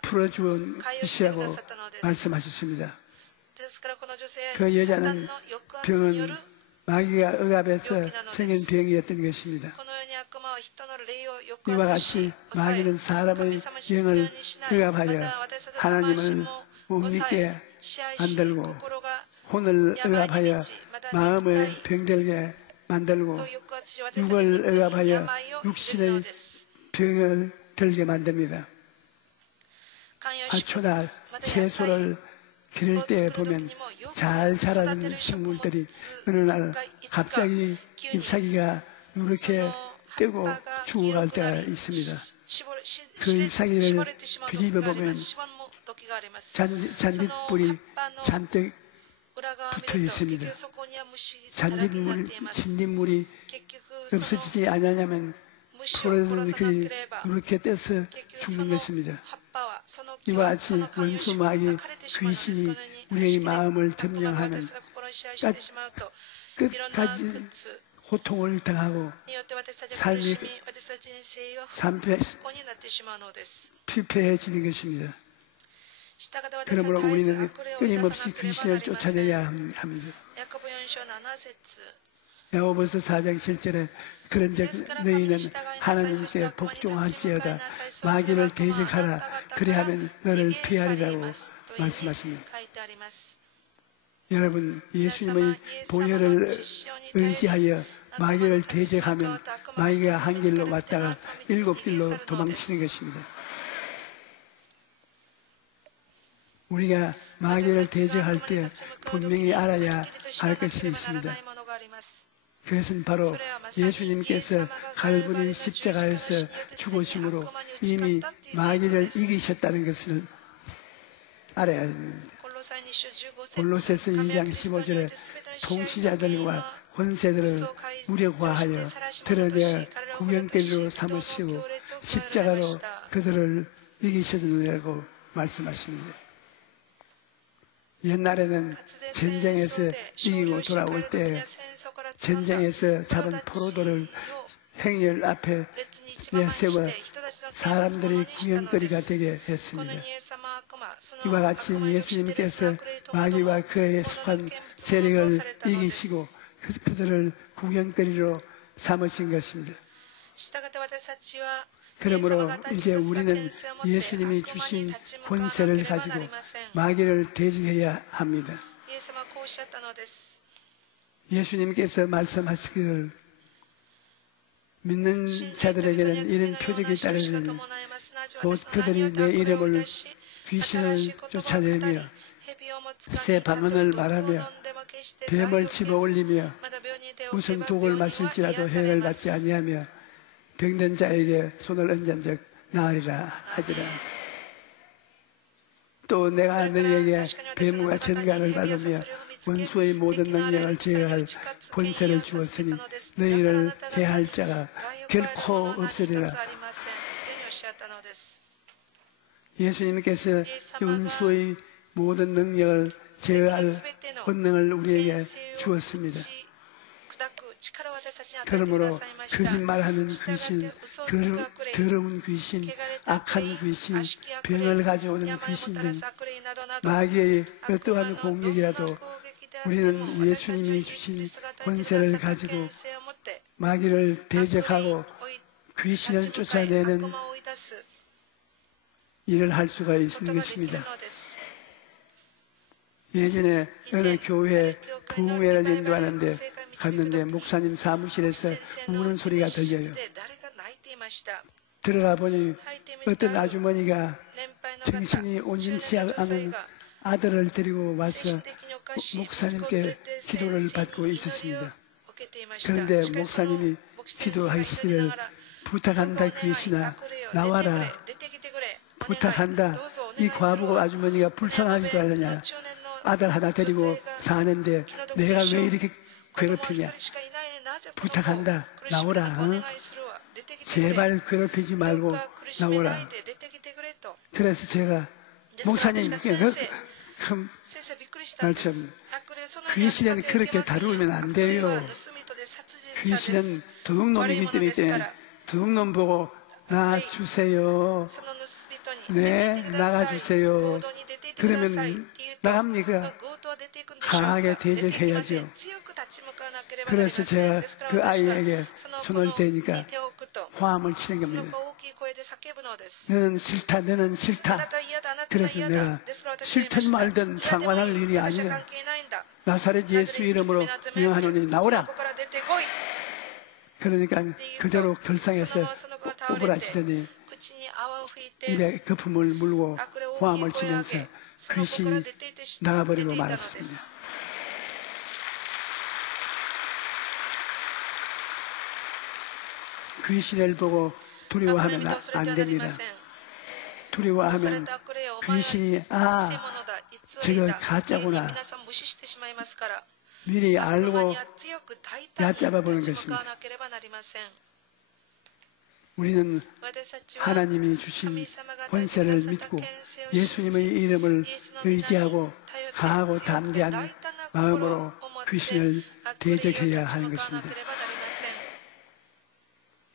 풀어주온 것이라고 말씀하셨습니다. 그 여자는 병은 마귀가 억압해서 생긴 병이었던 것입니다. 이와 같이 마귀는 사람의 영을 억압하여 하나님을 못 믿게 만들고 혼을 억압하여 마음을 병들게 만들고 육을 억압하여 육신의 병을 들게 만듭니다. 화초나 채소를 기를 때 보면 잘 자라는 식물들이 어느 날 갑자기 잎사귀가 누렇게 뜨고 죽어갈 때가 있습니다. 그 잎사귀를 뒤집어 보면 잔딧불이 잔뜩 붙어 있습니다. 잔딧물이 없어지지 않으려면 풀어진 그 누렇게 떠서 죽는 것입니다. 이와 같이 원수 마귀 귀신이 우리의 마음을 점령하면 끝까지 고통을 당하고 삶이 피폐해지는 것입니다. 그러므로 우리는 끊임없이 귀신을 쫓아내야 합니다. 야고보서 4장 7절에 그런즉 너희는 하나님께 복종할지어다 마귀를 대적하라 그리하면 너를 피하리라고 말씀하십니다. 여러분, 예수님의 보혈을 의지하여 마귀를 대적하면 마귀가 한 길로 왔다가 7길로 도망치는 것입니다. 우리가 마귀를 대적할 때 분명히 알아야 할 것이 있습니다. 그것은 바로 예수님께서 갈보리 십자가에서 죽으심으로 이미 마귀를 이기셨다는 것을 알아야 합니다. 골로새서 2장 15절에 통치자들과 권세들을 무력화하여 드러내어 구경거리로 삼으시고 십자가로 그들을 이기셨느라고 말씀하십니다. 옛날에는 전쟁에서 이기고 돌아올 때 전쟁에서 잡은 포로들을 행렬 앞에 내세워 사람들이 구경거리가 되게 했습니다. 이와 같이 예수님께서 마귀와 그에 속한 세력을 이기시고 그들을 구경거리로 삼으신 것입니다. 그러므로 이제 우리는 예수님이 주신 권세를 가지고 마귀를 대적해야 합니다. 예수님께서 말씀하시기를 믿는 자들에게는 이런 표적이 따르리니 곧 그들이 내 이름을 귀신을 쫓아내며 새 방언을 말하며 뱀을 집어올리며 무슨 독을 마실지라도 해를 받지 아니하며 병든 자에게 손을 얹은즉 나으리라 하지라. 또 내가 너희에게 뱀과 전갈을 받으며 원수의 모든 능력을 제어할 권세를 주었으니 너희를 해할 자가 결코 없으리라. 예수님께서 원수의 모든 능력을 제어할 권능을 우리에게 주었습니다. 그러므로 거짓말하는 귀신, 더러운 귀신, 악한 귀신, 병을 가져오는 귀신 등 마귀의 어떠한 공격이라도 우리는 예수님이 주신 권세를 가지고 마귀를 대적하고 귀신을 쫓아내는 일을 할 수가 있는 것입니다. 예전에 어느 교회 부흥회를 인도하는데 갔는데 목사님 사무실에서 우는 소리가 들려요. 들어가 보니 어떤 아주머니가 정신이 온전치 않은 아들을 데리고 와서 목사님께 기도를 받고 있었습니다. 그런데 목사님이 기도하시기를 부탁한다 귀신아 나와라 부탁한다. 이 과부 아주머니가 불쌍하지도 않느냐. 아들 하나 데리고 사는데 내가 왜 이렇게 괴롭히냐. 부탁한다. 나오라. 어? 제발 괴롭히지 말고 나오라. 그래서 제가 목사님 말씀 귀신은 그렇게 다루면 안 돼요. 귀신은 도둑놈이기 때문에 도둑놈 보고 나주세요. 네, 나가주세요. 그러면 나갑니까? 강하게 대적해야죠. 그래서 제가 그 아이에게 손을 대니까 화음을 치는 겁니다. 너는 싫다, 너는 싫다. 그래서 내가 싫든 말든 상관할 일이 아니라 나사렛 예수 이름으로 명하노니 나오라. 그러니까 그대로 결상해서 오버라시더니 입에 거품을 물고 화음을 치면서 귀신이 나가버리고 말았습니다. 귀신을 보고 두려워하면 안 됩니다. 두려워하면 귀신이 저거 가짜구나 미리 알고 얕잡아보는 것입니다. 우리는 하나님이 주신 권세를 믿고 예수님의 이름을 의지하고 강하고 담대한 마음으로 귀신을 대적해야 하는 것입니다.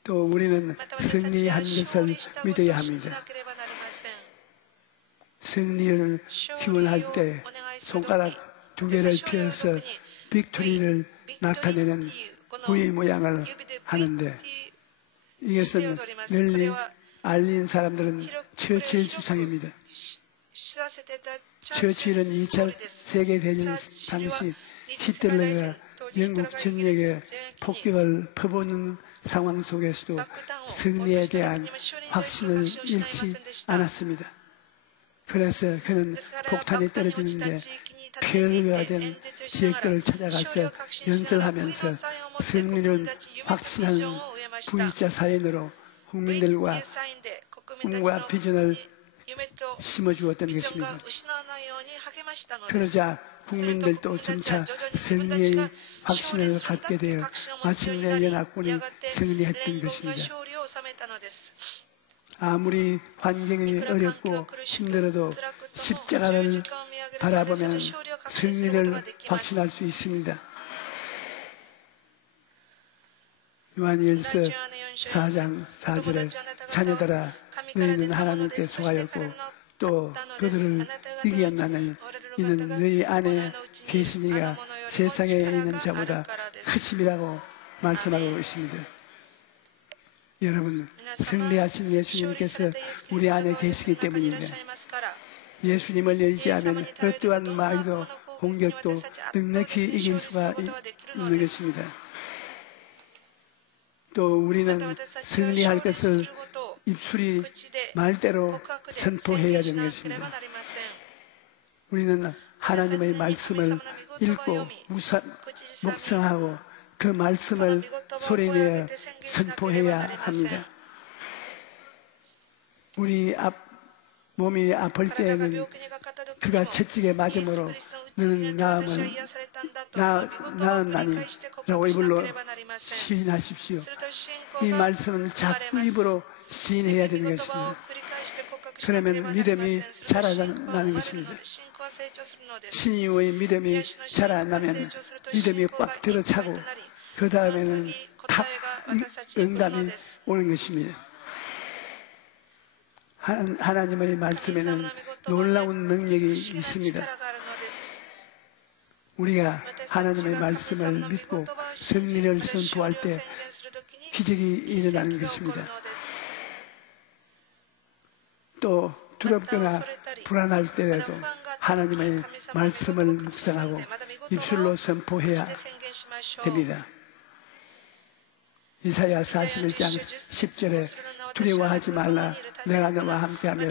또 우리는 승리한 것을 믿어야 합니다. 승리를 기원할 때 손가락 2개를 펴서 빅토리를 나타내는 V 모양을 하는데 이것은 널리 알린 사람들은 처칠 주상입니다. 처칠은 2차 세계대전 당시 히틀러가 영국 전역에 폭격을 퍼부는 상황 속에서도 승리에 대한 확신을 잃지 않았습니다. 그래서 그는 폭탄이 떨어지는데 폐허된 지역들을 찾아가서 연설하면서 승리를 확신하는 V자 사인으로 국민들과 꿈과 비전을 심어주었던 것입니다. 그러자 국민들도 점차 승리의 확신을 갖게 되어 마침내 연합군이 승리했던 것입니다. 아무리 환경이 어렵고 힘들어도 십자가를 바라보면 승리를 확신할 수 있습니다. 요한일서 4장 4절에 자녀들아 너희는 하나님께 속하였고 또 그들을 이기었나니 이는 너희 안에 계시니가 세상에 있는 자보다 크심이라고 말씀하고 있습니다. 여러분 승리하신 예수님께서 우리 안에 계시기 때문입니다. 예수님을 의지하면 어떠한 마귀도 공격도 넉넉히 이길 수가 있는 것입니다. 또 우리는 승리할 것을 입술이 말대로 선포해야 되는 것입니다. 우리는 하나님의 말씀을 읽고 묵상하고 그 말씀을 소리내어 선포해야 합니다. 우리 몸이 아플 때에는 그가 채찍에 맞음으로 너는 나았나니 라고 입으로 시인하십시오. 이 말씀은 자꾸 입으로 시인해야 되는 것입니다. 그러면 믿음이 자라나는 것입니다. 신유의 믿음이 자라나면 믿음이 꽉 들어차고 그 다음에는 응답이 오는 것입니다. 하나님의 말씀에는 놀라운 능력이 있습니다. 우리가 하나님의 말씀을 믿고 승리를 선포할 때 기적이 일어나는 것입니다. 또 두렵거나 불안할 때에도 하나님의 말씀을 묵상하고 입술로 선포해야 됩니다. 이사야 41장 10절에 두려워하지 말라, 내가 너와 함께하며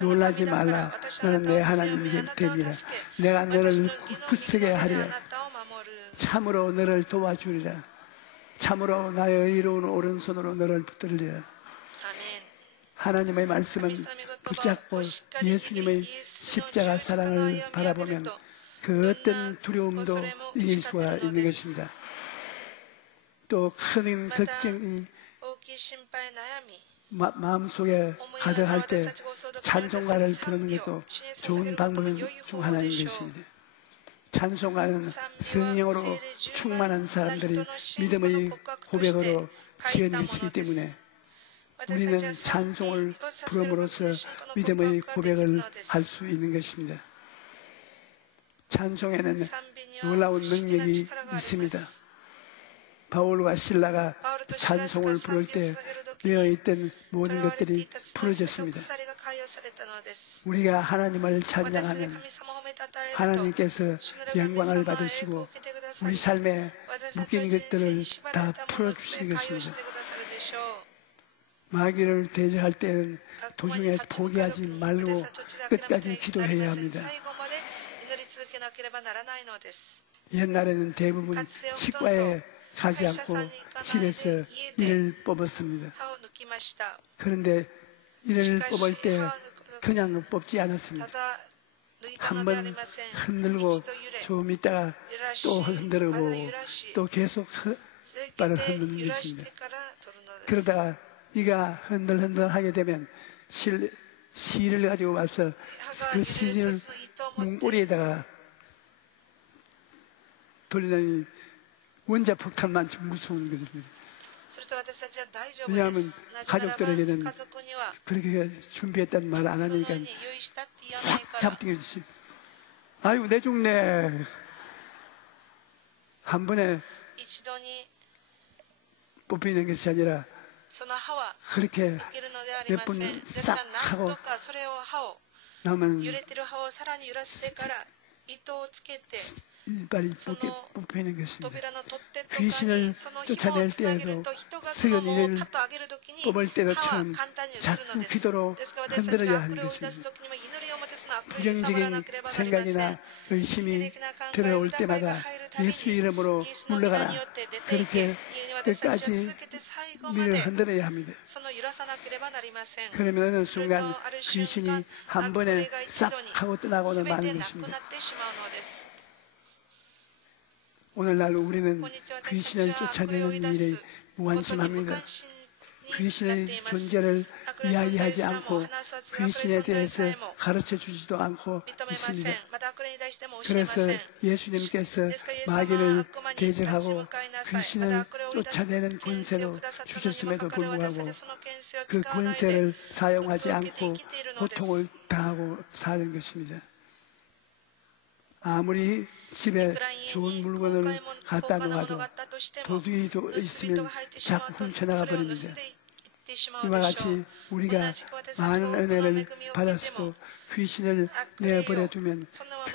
놀라지 말라, 나는 내 하나님이 됩니다. 내가 너를 굳세게 하리라, 참으로 너를 도와주리라, 참으로 나의 의로운 오른손으로 너를 붙들리라. 하나님의 말씀은 붙잡고 예수님의 십자가 사랑을 바라보면 그 어떤 두려움도 이길 수가 있는 것입니다. 또 큰 걱정이 마음속에 가득할 때 찬송가를 부르는 것도 좋은 방법 중 하나인 것입니다. 찬송가는 성령으로 충만한 사람들이 믿음의 고백으로 지은 것이기 때문에 우리는 찬송을 부름으로써 믿음의 고백을 할 수 있는 것입니다. 찬송에는 놀라운 능력이 있습니다. 바울과 실라가 찬송을 부를 때 되어있던 모든 것들이 풀어졌습니다. 우리가 하나님을 찬양하면 하나님께서 영광을 받으시고 우리 삶에 묶인 것들을 다 풀어주시는 것입니다. 마귀를 대적할 때는 도중에 포기하지 말고 끝까지 기도해야 합니다. 옛날에는 대부분 치과에 가지 않고 집에서 이를 뽑았습니다. 그런데 이를 뽑을 때 그냥 뽑지 않았습니다. 한번 흔들고 좀 있다가 또 흔들고 또 계속 발을 흔드는 것입니다. 그러다가 이가 흔들흔들 하게 되면 실을 가지고 와서 그 실을 문고리에다가 돌리더니 원자폭탄만 무서운 것입니다. 왜냐하면 가족들에게는 그렇게 준비했다는 말 안 하니까 확 잡아당겨주시. 아유 내 죽네. 한 번에 뽑히는 것이 아니라 그렇게 몇 분 싹 하고 나면 이빨이 뽑히는 것입니다. 귀신을 쫓아낼 때에도 서연이를 뽑을 때처럼 자꾸 기도로 흔들어야 하는 것입니다. 부정적인 생각이나 의심이 들어올 때마다 예수 이름으로 물러가라. 그렇게 끝까지 밀어 흔들어야 합니다. 그러면 어느 순간 귀신이 한 번에 싹 하고 떠나고는 마는 것입니다. 오늘날 우리는 귀신을 쫓아내는 일에 무관심합니다. 귀신의 존재를 이야기하지 않고 귀신에 대해서 가르쳐 주지도 않고 있습니다. 그래서 예수님께서 마귀를 대적하고 귀신을 쫓아내는 권세도 주셨음에도 불구하고 그 권세를 사용하지 않고 고통을 당하고 사는 것입니다. 아무리 집에 좋은 물건을 갖다 놓아도 도둑이 있으면 자꾸 훔쳐나가 버립니다. 이와 같이 우리가 많은 은혜를 받았어도 귀신을 내버려 두면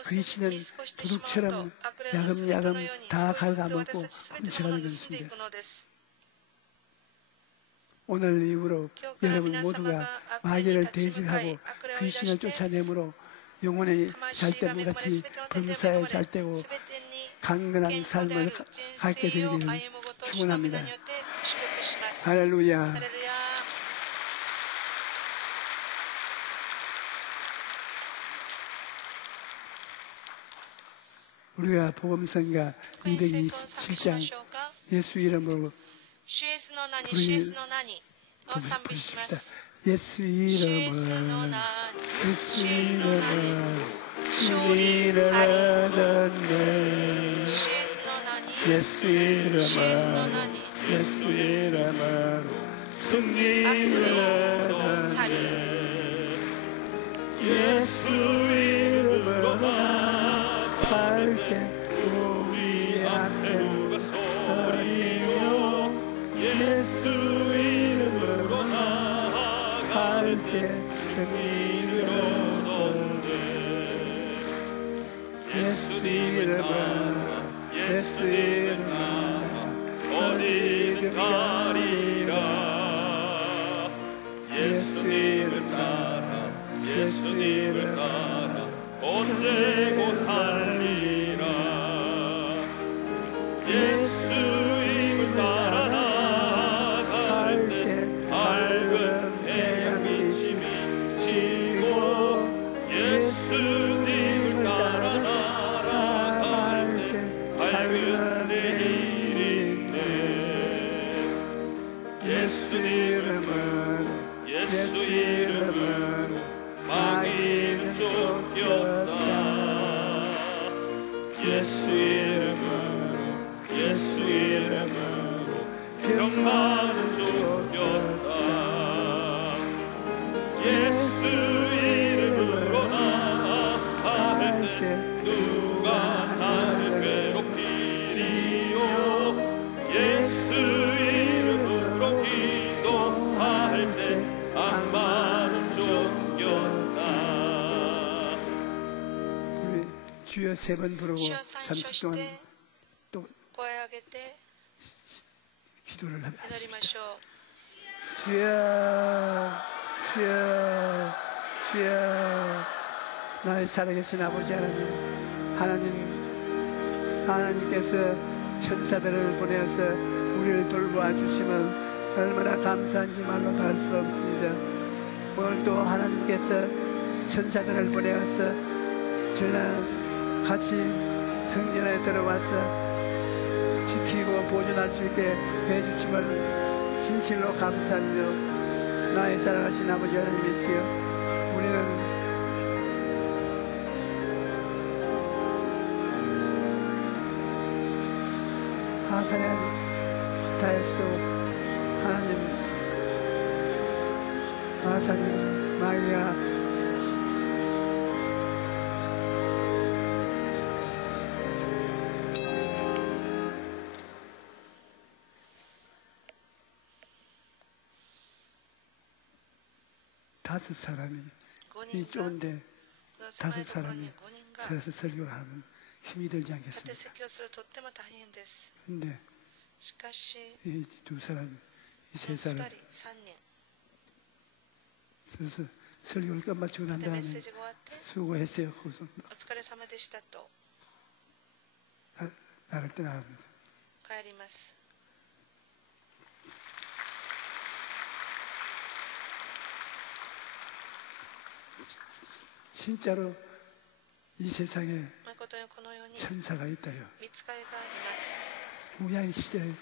귀신은 도둑처럼 야금야금 다 갉아먹고 훔쳐가는 것입니다. 오늘 이후로 여러분 모두가 마귀를 대적하고 귀신을 쫓아내므로 영혼의 잘됨을 같이 범사에 잘되고 강건한 삶을 갖게 되기를 축원합니다. 할렐루야. 우리가 복음성가 227장 예수 이름으로 부르십시다. 예수 이름은 예수 이름은 승리를 얻었네. 예수 이름은 예수 이름은 승리를 얻었네. 예수 이름으로 나갈 때 우리 앞에 서리요. 예수 이름으로 나갈 때 승리를 얻네. 예수 이름은 예수 이름은 어디든 가리라. 예수님을 따라 예수님을 따라 언제고 살리라. 예수님을 따라 나갈 때 밝은 태양 빛이 비치고 예수님을 따라 날아갈 때 밝은 내일이 있네. 예수 이름은 예수 이름은 마귀는 쫓겼다. 예수 이름으로 예수 이름으로 병마는 쫓겼다. 예수 이름으로 나아갈 때 누가 나를 괴롭히리요. 예수 이름으로 기도할 때 악마는 쫓겼다. 우리 주여 세 번 부르고 잠시 동안 또 기도를 합시다. 주여 주여 주여. 나의 살아계신 아버지 하나님께서 천사들을 보내어서 우리를 돌보아 주시면 얼마나 감사한지 말로 다 할 수 없습니다. 오늘도 하나님께서 천사들을 보내어서 저희랑 같이 성전에 들어와서 지키고 보존할 수 있게 해주심을 진실로 감사하며 나의 사랑하신 아버지 하나님이시여, 우리는 하사냐 다에서도 하나님 하사냐 마이야 다섯 사람이 이 좁은데 다섯 사람이 서서 설교를 하면 힘이 들지 않겠습니까? 근데 이 두 사람, 이 세 사람 서서 설교를 끝마치고 난 다음에 수고했어요. 고소 나를 떠나갑니다. 진짜로 이 세상에 천사가 있다요. 무양 시대에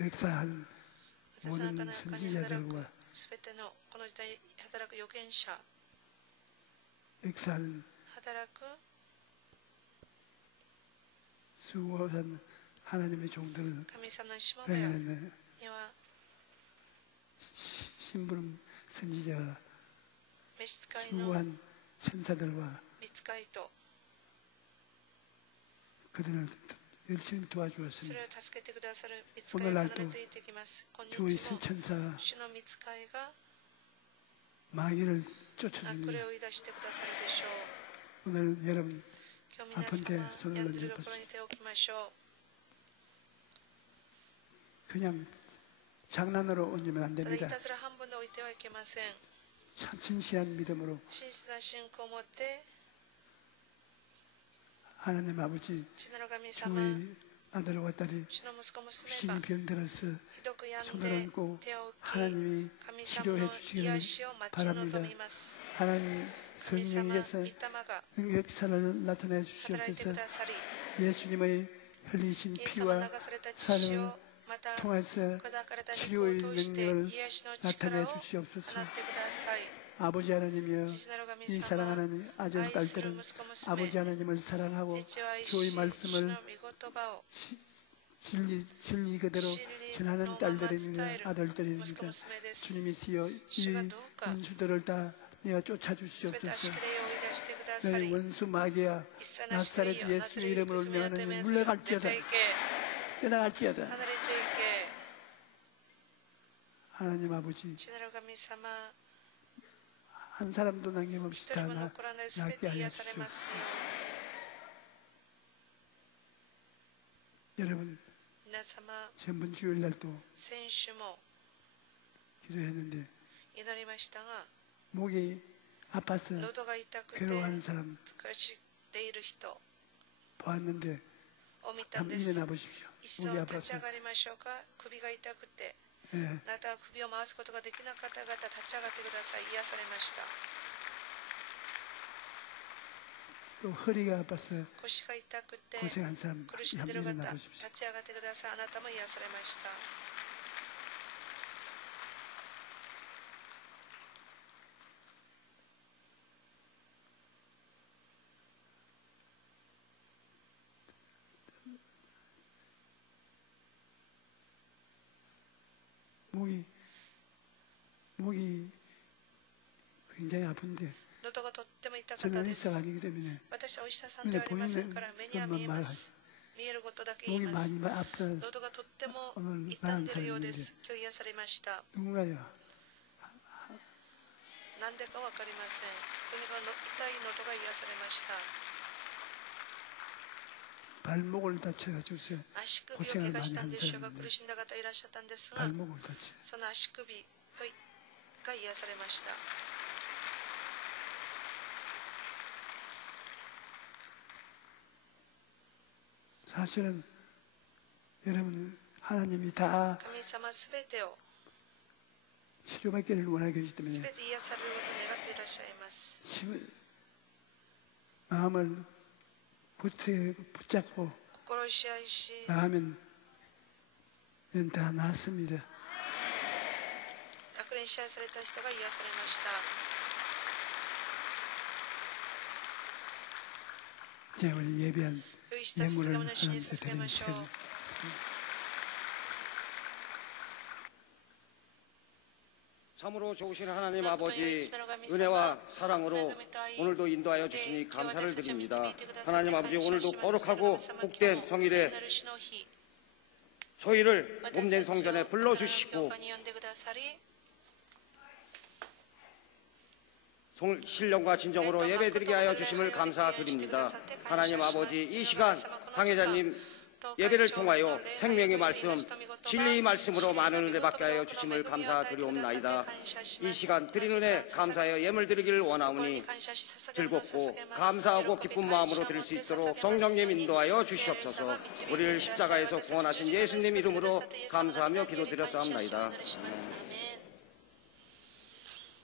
역사한 모든 선지자들과 역사한 수고한 하나님의 종들을 신부름 선지자가 수고한 천사들과 그들을 열심히 도와주었습니다. 오늘날도 주의 천사가 마귀를 쫓아줍니다. 오늘 여러분 아픈 데 손을 얹어보십시오. 그냥 장난으로 옮기면 안 ただひ 됩니다. たすら半分で置いてはいけません。 진실한 믿음으로 真実な信仰を持って、 하나님 아버지 父なる神様、 저희 아들과 딸이 主の息子娘 심히 が 병들어서 ひどく病ん 손을 で 얹고 手を置き、 하나님이 神様 치료해 の 주시기를 癒しを待ち 바랍니다. 望みます。 하나님 神様、御霊 성령께서 が 역사를 나타내 働いて 주시옵소서. くださり、 예수님의 흘리신 イエス様の 피와 流された血潮、 살을 また 통해서 砕かれた肉 치료의 を通して 능력을 癒しの 나타내 力を放って 주시옵소서. ください。 아버지 하나님이여 父なる神 이 様、 사랑하는 아들 愛する 딸들은 息子娘、 아버지 하나님을 사랑하고 父を愛し、 주의 主 말씀을 の御言葉を 진리 그대로 真理 전하는 のまま伝 딸들입니다. える息子 아들들입니다. 娘です。 주님이시여 主が 이 どうか 원수들을 다 내어 すべて 쫓아주시옵소서. 足くれを追い出してくださ 너희 り、 원수 마귀야 一切なしくれ 나사렛 よ、ナ 예수 ザレイエス 이름으로 キリストの名 명하는 前 일 出 물러갈지어다 ていけ、 떠나갈지어다. 離れていけ。 하나님 아버지 父なる神様、 한 사람도 남김없이 一 다 人も残らないすべ 낫게 て 하여 癒され 주시옵소서. ますように。 여러분 皆様、 전번 주일날도 先週も 기도했는데 祈りましたが、 목이 아파서 喉が痛くて 괴로워하는 사람 疲れている人 보았는데 を見たん 한번 です。 일어나 보십시오. 一層 목이 立ち 아파서 上がりましょうか。首が痛くて、 예, あなたは首を回すことができなかった方、立ち上がってください。癒されました。 또 허리가 아파서 腰が痛くて 고생한 사람 苦しんでいる 한번 方、 일어나 立 보십시오. ち上がってください。あなたも癒されました。 목이 굉장히 아픈데 喉がとっても痛かった 저는 で 의사가 す。 아니기 때문에 私はお医者さんではありませんから目には見えます。見えることだけ言い 목이 ます。 많이 아픈 喉がとっても 오늘 痛んでいるようです。今日癒されました。 누군가요? なんでかわかりません。とにかく痛い喉が癒されました。 발목을 다쳐가지고 足首を怪我したんでしょうか。苦しんだ方いらっしゃったんですが、 발목을 다쳐 その足首が癒されました。 사실은 여러분 하나님이 다 神様すべてを 치료받기를 원하기 す 때문에 べて癒されることを願っていらっしゃいます。 마음을 붙잡고 心を支配し、 나가면 다 낫습니다. 悪霊に支配された人が癒されました。 이제 우리 예배한 用意した捧げ 예물을 物を主に 하나님께 捧げ 드리는 ましょう。 시간입니다. 참으로 좋으신 하나님 아버지 은혜와 사랑으로 오늘도 인도하여 주시니 감사를 드립니다. 하나님 아버지 오늘도 거룩하고 복된 성일에 저희를 몸된 성전에 불러주시고 신령과 진정으로 예배드리게 하여 주심을 감사드립니다. 하나님 아버지 이 시간 당회자님 예배를 통하여 생명의 말씀, 진리의 말씀으로 많은 은혜 받게 하여 주심을 감사드리옵나이다. 이 시간 드린 은혜 감사하여 예물 드리기를 원하오니 즐겁고 감사하고 기쁜 마음으로 드릴 수 있도록 성령님 인도하여 주시옵소서. 우리를 십자가에서 구원하신 예수님 이름으로 감사하며 기도드렸사옵나이다.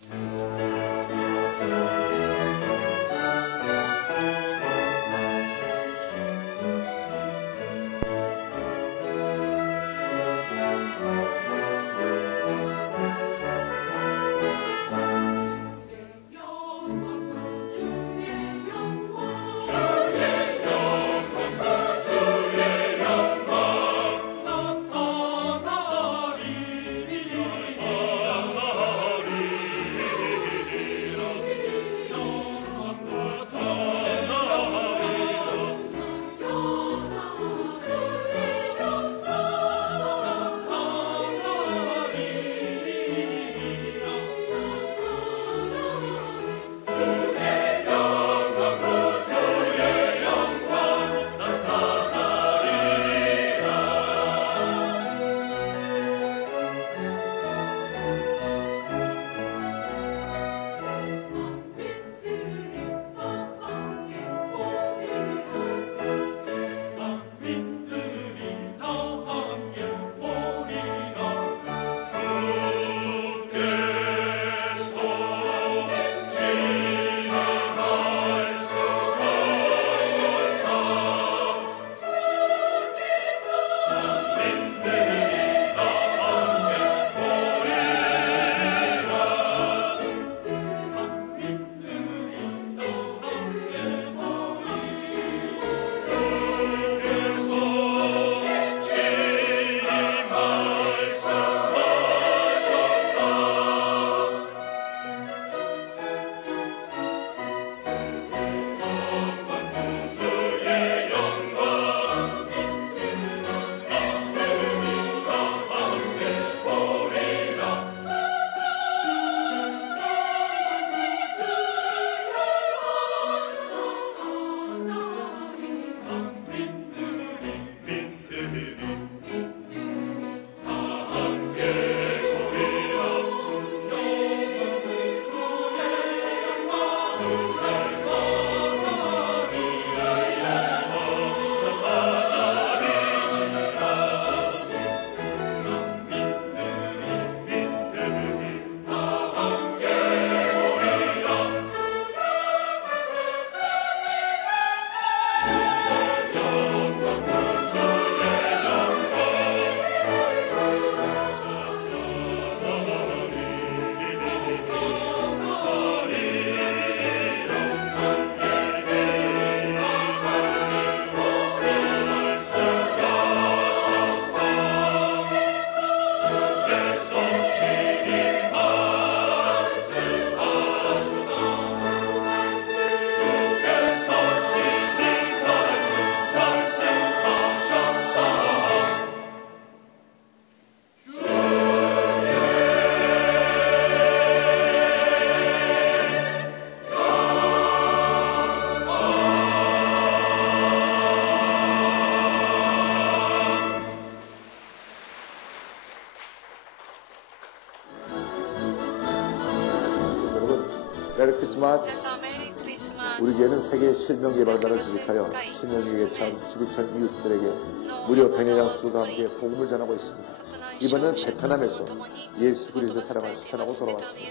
나타나리니 메리 크리스마스. 메리 크리스마스. 우리 교회는 세계 실명 예방단을 조직하여 실명에 처한 지구촌 이웃들에게 무료 백내장 수술과 함께 복음을 전하고 있습니다. 이번은 베트남에서 예수 그리스도 사랑을 실천하고 돌아왔습니다.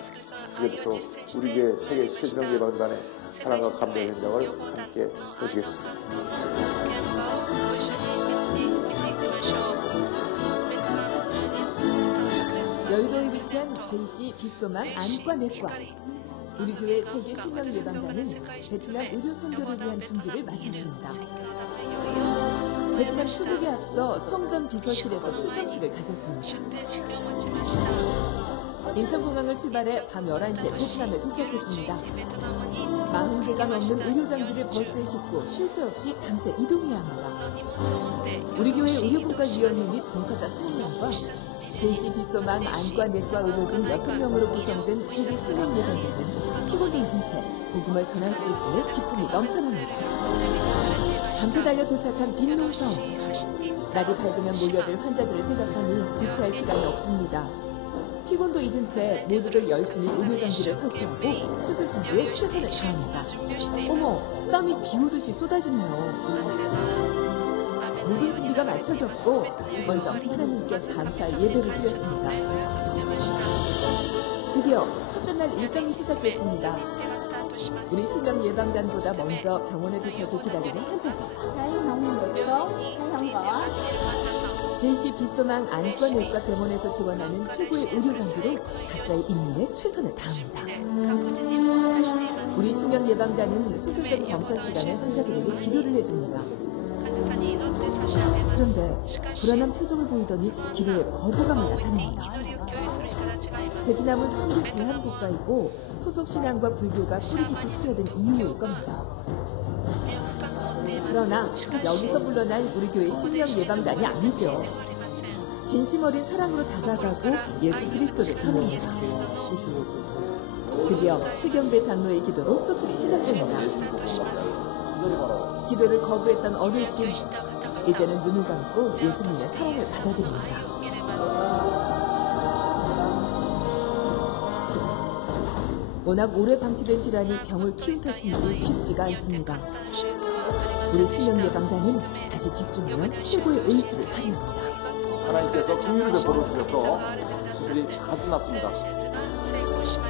이제부터 우리 교회 세계 실명 예방단의 사랑과 감동의 현장을 함께 보시겠습니다. 여의도에 위치한 JC 빗소망 안과 내과. 우리 교회 세계 실명 예방단은 베트남 의료 선교를 위한 준비를 마쳤습니다. 베트남 출국에 앞서 성전 비서실에서 출정식을 가졌습니다. 인천공항을 출발해 밤 11시에 베트남에 도착했습니다. 40개가 넘는 의료 장비를 버스에 싣고 쉴 새 없이 밤새 이동해야 합니다. 우리 교회 의료분과위원회 및 봉사자 20명과 JC 빗소망 안과 내과 의료진 6명으로 구성된 세계 실명 예방단은 피곤도 잊은 채 복음을 전할 수 있음에 기쁨이 넘쳐납니다. 밤새 달려 도착한 빈농성. 날이 밝으면 몰려들 환자들을 생각하니 지체할 시간이 없습니다. 피곤도 잊은 채 모두들 열심히 의료 장비를 설치하고 수술 준비에 최선을 다합니다. 어머, 땀이 비 오듯이 쏟아지네요. 모든 준비가 마쳐졌고 먼저 하나님께 감사의 예배를 드렸습니다. 드디어 첫째 날 일정이 시작됐습니다. 우리 실명 예방단보다 먼저 병원에 도착해 기다리는 환자들. JC 빗소망 안과 내과 병원에서 지원하는 최고의 의료 장비로 각자의 임무에 최선을 다합니다. 우리 실명 예방단은 수술 전 검사 시간에 환자들에게 기도를 해줍니다. 그런데 불안한 표정을 보이더니 기도에 거부감을 나타냅니다. 베트남은 선교 제한 국가이고 토속 신앙과 불교가 뿌리 깊이 스며든 이유일 겁니다. 그러나 여기서 물러날 우리 교회 실명 예방단이 아니죠. 진심 어린 사랑으로 다가가고 예수 그리스도를 전합니다. 드디어 최경배 장로의 기도로 수술이 시작됩니다. 기도를 거부했던 어르신, 이제는 눈을 감고 예수님의 사랑을 받아들입니다. 워낙 오래 방치된 질환이 병을 키운 탓인지 쉽지가 않습니다. 우리 실명 예방단은 다시 집중하여 최고의 의술을 발휘합니다. 하나님께서 긍휼을 베풀어 주셔서 수술이 다 끝났습니다.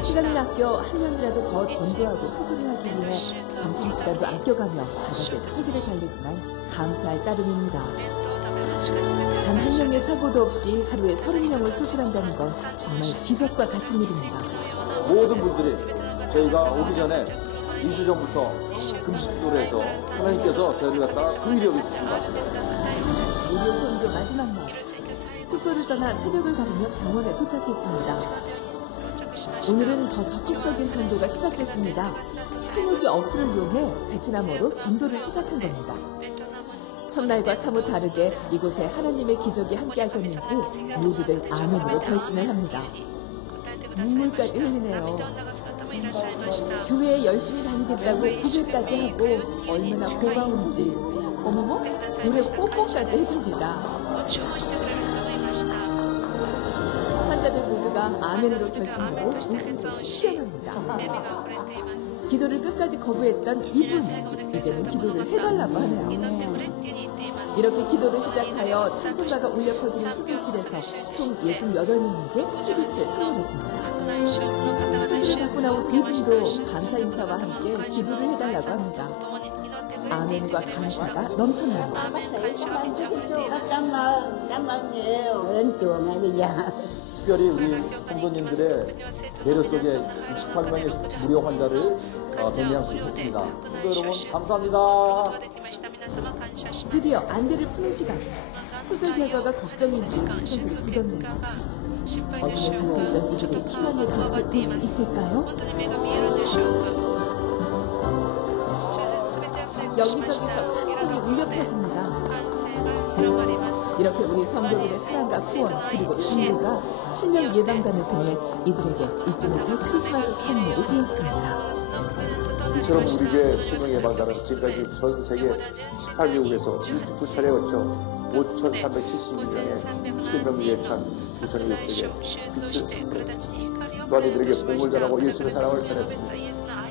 시간을 아껴 한 명이라도 더 전도하고 수술을 하기 위해 점심시간도 아껴가며 바닥에서 활기를 달래지만 감사할 따름입니다. 단 한 명의 사고도 없이 하루에 30명을 수술한다는 건 정말 기적과 같은 일입니다. 모든 분들이 저희가 오기 전에 2주 전부터 금식기도를 해서 하나님께서 저희를 갖다가 긍휼히 여기주신 것 같습니다. 의료 선교 마지막 날, 숙소를 떠나 새벽을 가르며 병원에 도착했습니다. 오늘은 더 적극적인 전도가 시작됐습니다. 통역이 어플을 이용해 베트남어로 전도를 시작한 겁니다. 첫날과 사뭇 다르게 이곳에 하나님의 기적이 함께 하셨는지 모두들 아멘으로 결신을 합니다. 눈물까지 흘리네요. 교회에 열심히 다니겠다고 고백까지 하고 얼마나 고마운지. 어머머, 노래 뽀뽀까지 해줍니다. 환자들 모두가 아멘으로 결심하고 웃음꽃이 피어납니다. 기도를 끝까지 거부했던 이분, 이제는 기도를 해달라고 하네요. 이렇게 기도를 시작하여 찬송가가 울려 퍼지는 수술실에서 총 68명에게 스위치를 선물했습니다. 수술을 받고 나온 이분도 감사 인사와 함께 기도를 해달라고 합니다. 아멘과 감사가 넘쳐납니다. 특별히 우리 성도님들의 배려 속에 68명의 무료 환자를 백내장 수술했습니다. 성도 여러분 감사합니다. 드디어 안대를 푸는 시간. 수술 결과가 걱정인지 표정들이 굳었네요. 어둠에 갇혀있던 이들의 희망의 빛을 볼 수 있을까요? 여기저기서 환성이 울려 퍼집니다. 이렇게 우리 성도들의 사랑과 후원 그리고 전도가 실명 예방단을 통해 이들에게 잊지 못할 크리스마스 선물이 되었습니다. 이처럼 우리 교회 실명 예방단은 지금까지 전 세계 18개국에서 69차례에 걸쳐 5,372명의 실명 예찬 구천의 유족에게 빛을 선물했습니다. 또한 이들에게 복음을 전하고 예수님의 사랑을 전했습니다.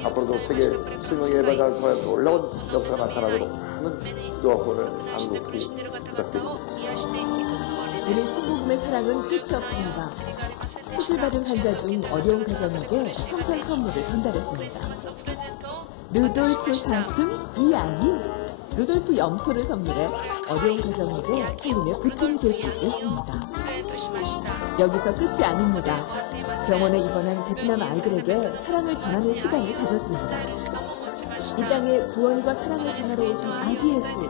앞으로도 세계 수명 예배단을 통해 놀라운 역사가 나타나도록 하는 기도와 구원을 간곡히 부탁드립니다. 우리 순복음의 사랑은 끝이 없습니다. 수술받은 환자 중 어려운 가정에게 성탄 선물을 전달했습니다. 루돌프 사슴 이아이, 루돌프 염소를 선물해 어려운 가정에게 살림의 보탬이 될 수 있겠습니다. 여기서 끝이 아닙니다. 병원에 입원한 베트남 아이들에게 사랑을 전하는 시간을 가졌습니다. 이 땅에 구원과 사랑을 전하러 오신 아기 예수,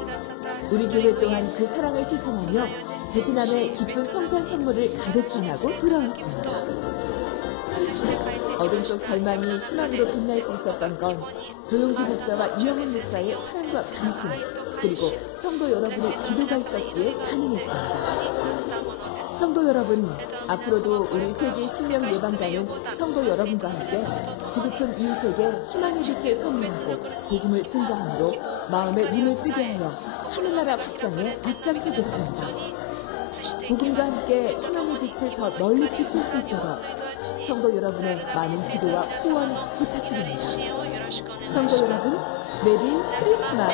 우리 교회 또한 그 사랑을 실천하며 베트남의 기쁜 성탄 선물을 가득 전하고 돌아왔습니다. 어둠 속 절망이 희망으로 빛날 수 있었던 건 조용기 목사와 이영훈 목사의 사랑과 관심, 그리고 성도 여러분의 기도가 있었기에 가능했습니다. 성도 여러분, 앞으로도 우리 세계 신명 예방단은 성도 여러분과 함께 지구촌 이웃에게 희망의 빛을 선물하고 복음을 증거함으로 마음의 눈을 뜨게 하여 하늘나라 확장에 앞장서겠습니다. 복음과 함께 희망의 빛을 더 널리 비출 수 있도록 성도 여러분의 많은 기도와 후원 부탁드립니다. 성도 여러분, 메리 크리스마스!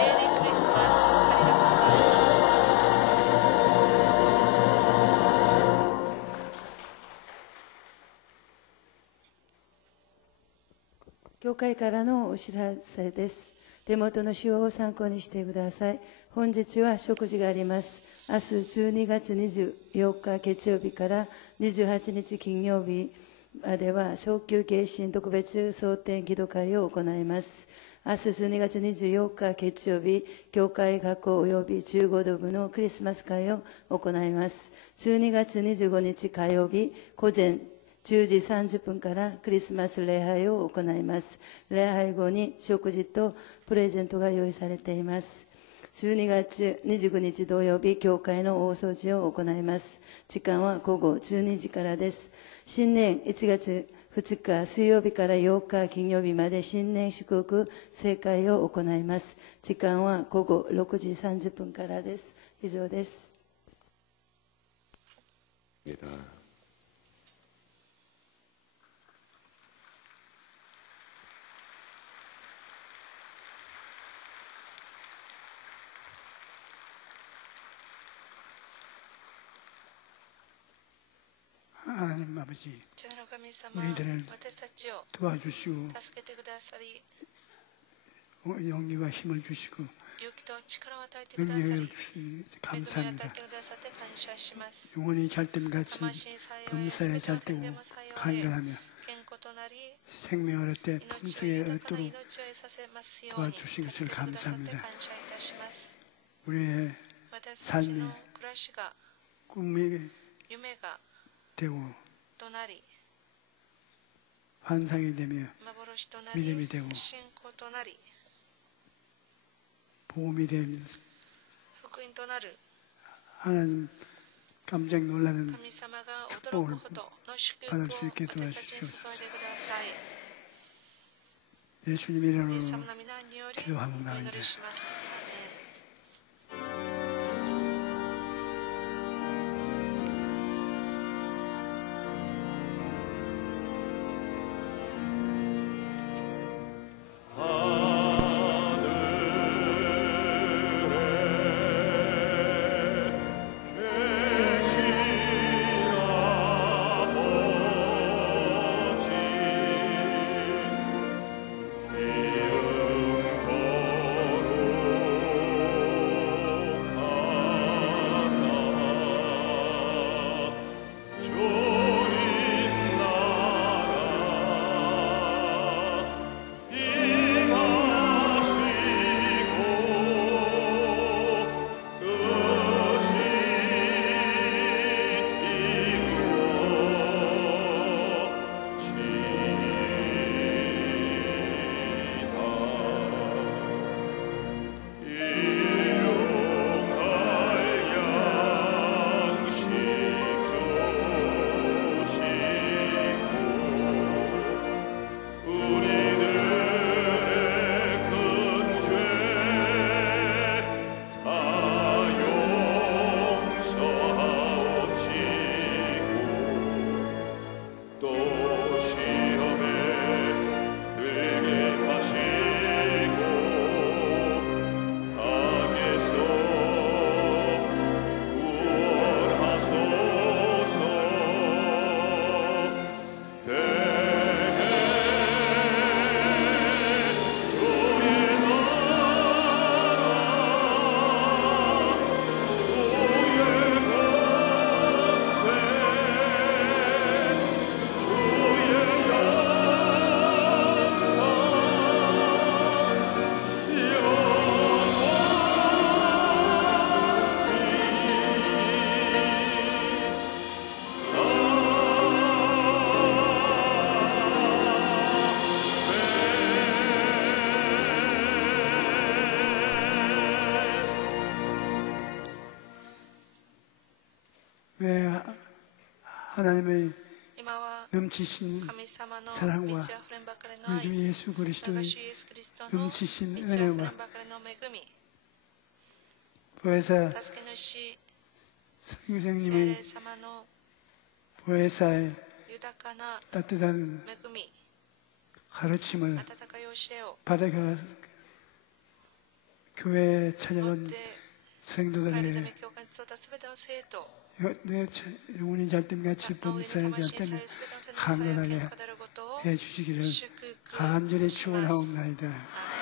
教会からのお知らせです。手元の資料を参考にしてください。本日は食事があります。明日12月24日月曜日から28日金曜日までは早急迎神特別蒼天祈祷会を行います。明日12月24日月曜日、教会学校及び15度部のクリスマス会を行います。12月25日火曜日、午前10時30分からクリスマス礼拝を行います。礼拝後に食事とプレゼントが用意されています。12月29日土曜日、教会の大掃除を行います。時間は午後12時からです。新年1月2日水曜日から8日金曜日まで新年祝福盛会を行います。時間は午後6時30分からです。以上です。하나님 아버지, 우리들을 도와주시고 용기와 힘을 주시고 능력을 주시니 감사합니다. 영원히 잘됨같이 범사에 잘되고 간결하며 생명을 얻되 풍성에 얻도록 도와주신 것을 감사합니다. 우리의 삶이 꿈이 되고 환상이 되며 믿음이 되고 복음이 되면 하나님 깜짝 놀라는 축복을 받을 수 있게 도와주시옵소서. 예수님 이름으로 기도하옵나이다. 이름 걸어 하나님의 今は 넘치신 神様の 사랑과 満ち溢れんばかりの 우리 愛 주 예수 我 그리스도의 が主イエスキリストの満ち 넘치신 溢れん 은혜와 ばかりの恵み 보혜사 助け主 성교 聖 생님의 霊様の 보혜사의 豊かな 따뜻한 恵み 가르침을 温かい教えを 받아가 교회에 持っ 찾아온 て帰るた 성도들의 め教会に集ったすべての生徒 내 영혼이 잘됨같이 青い 범사에 魂 잘되면 さえすべての天の 강건하게 健康であることを 해주시기를 祝福 간절히 します 축원하옵나이다. アーメン